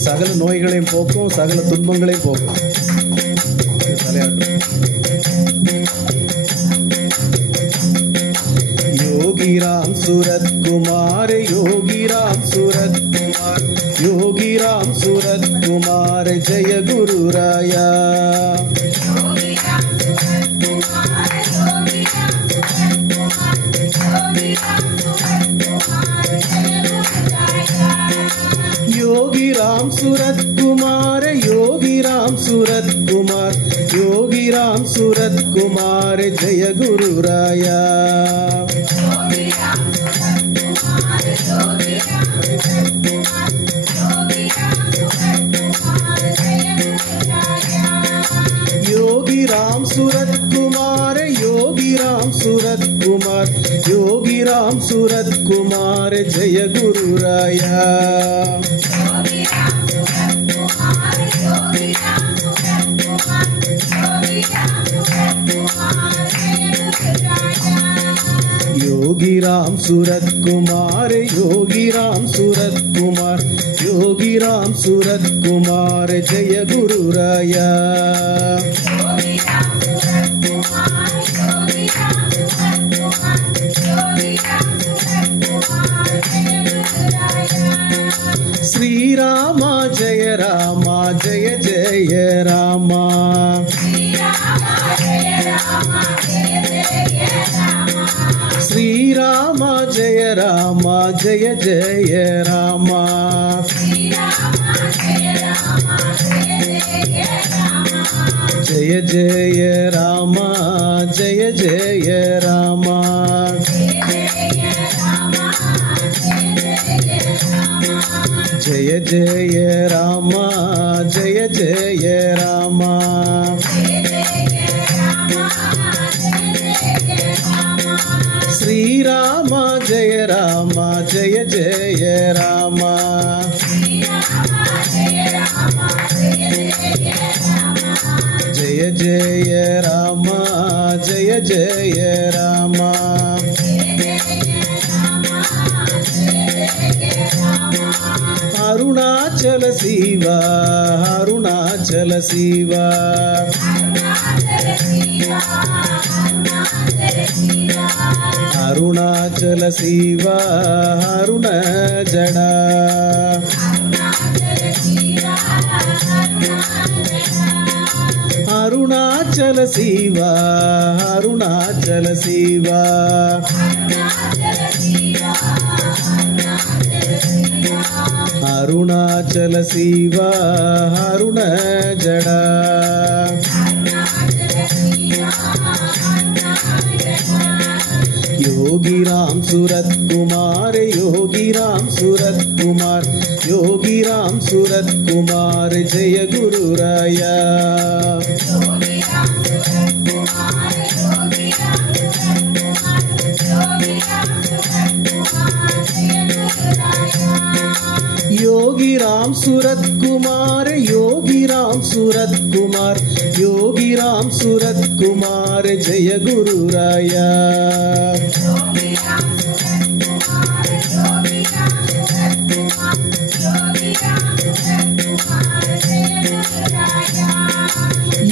சகல நோய்களையும் போக்கும், சகல துன்பங்களையும் போக்கும். योगी राम सूरत कुमार, योगी राम सूरत कुमार, योगी राम सूरत कुमार, जय गुरु राया। योगी राम सूरत कुमार, योगी राम सूरत कुमार, योगी राम सूरत कुमार, जय गुरु राया। योगी राम सूरत कुमार, योगी राम सूरत कुमार, योगी राम सूरत कुमार, जय गुरु राया। योगी राम सूरत कुमार, योगी राम सूरत कुमार, योगी राम सूरत कुमार, जय गुरु राया। श्री रामा जय रामा, जय जय रामा। श्री रामा जय रामा, जय जय रामा। जय जय रामा, जय जय रामा। जय जय रामा, जय जय रामा। श्री रामा जय रामा, जय जय रामा। जय जय रामा, जय जय रामा। अरुणाचल शिवा, अरुणाचल शिवा। अरुणाचल शिवा, अरुण जड़ा। अरुणाचल शिवा, अरुणाचल शिवा। अरुणाचल शिवा, अरुण जड़ा। योगी राम सूरत कुमार, योगी राम सूरत कुमार, योगी राम सूरत कुमार, जय गुरु राया। योगी राम सूरत कुमार, योगी राम सूरत कुमार, योगी राम सूरत कुमार, जय गुरु राया।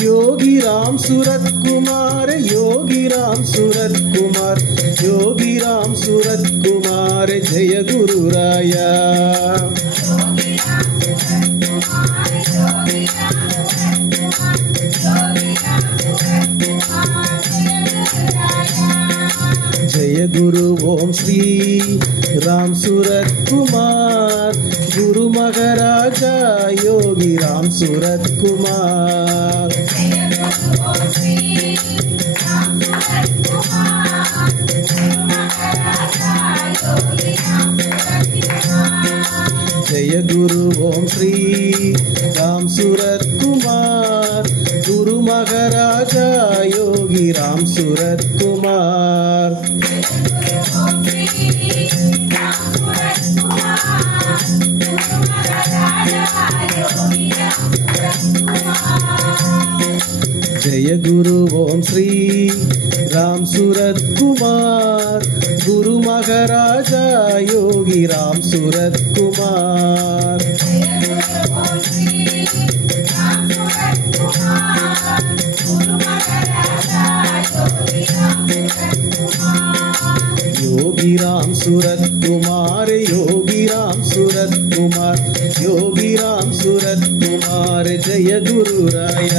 योगी राम सूरत कुमार, योगी राम सूरत कुमार, योगी राम सूरत कुमार, जय गुरु राया। योगी राम सूरत कुमार, योगी राम सूरत कुमार, योगी राम सूरत कुमार, जय गुरु राया। योगी राम सूरत कुमार, योगी राम सूरत कुमार, योगी राम सूरत कुमार, जय गुरु राया। योगी राम सूरत कुमार, योगी राम सूरत कुमार, योगी राम सूरत कुमार, जय गुरु राया। जय गुरु ओम श्री राम सूरत कुमार, गुरु महाराजा योगी राम सूरत कुमार। जय गुरु ओम श्री राम सूरत कुमार, गुरु महाराजा योगी राम सूरत कुमार। जय गुरु ओम श्री राम सूरत कुमार, गुरु महाराजा योगी राम सूरत कुमार। जय गुरु ओम श्री राम सूरत कुमार, गुरु महाराजा योगी राम सूरत कुमार। योगी राम सूरत कुमार, योगी राम सूरत कुमार, योगी राम सूरत कुमार, जय गुरु राया।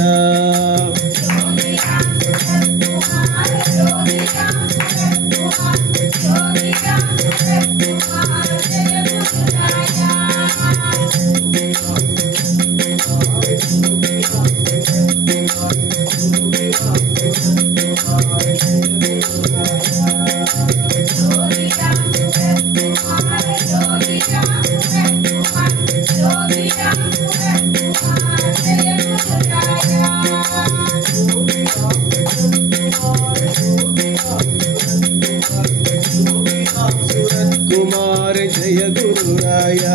कुमार जय गुरु राया।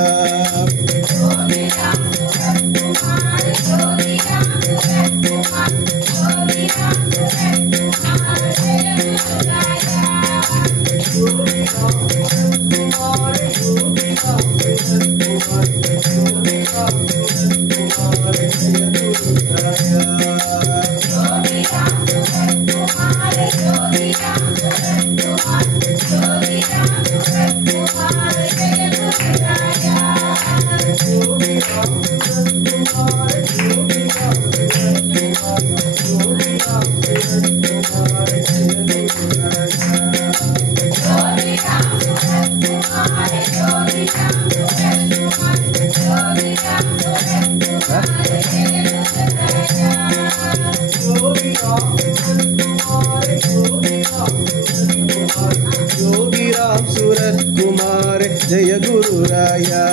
योगी राम सूरत कुमार जय गुरु राया।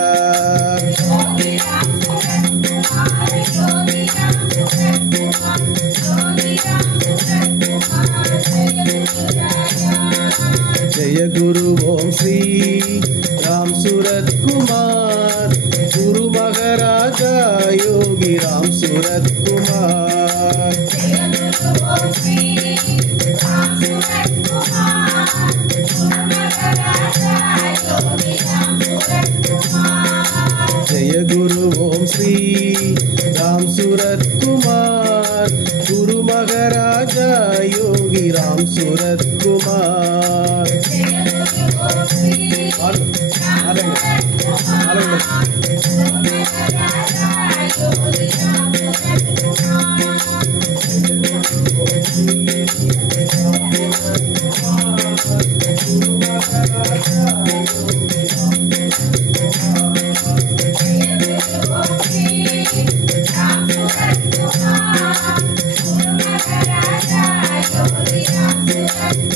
जय गुरु ओम श्री राम सूरत कुमार, गुरु महाराजा योगी राम सूरत कुमार। जय गुरु ओम श्री राम सूरत कुमार, गुरु महाराजा Yogi Ram Surat Kumar. Yogi Ram Surat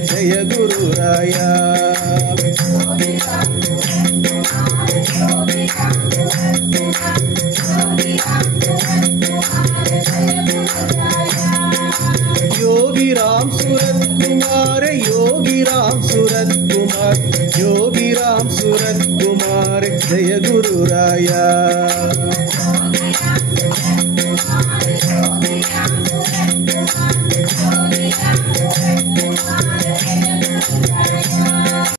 जय गुरु राया। योगी राम सूरत कुमार, योगी राम सूरत कुमार, योगी राम सूरत कुमार, जय गुरु राया।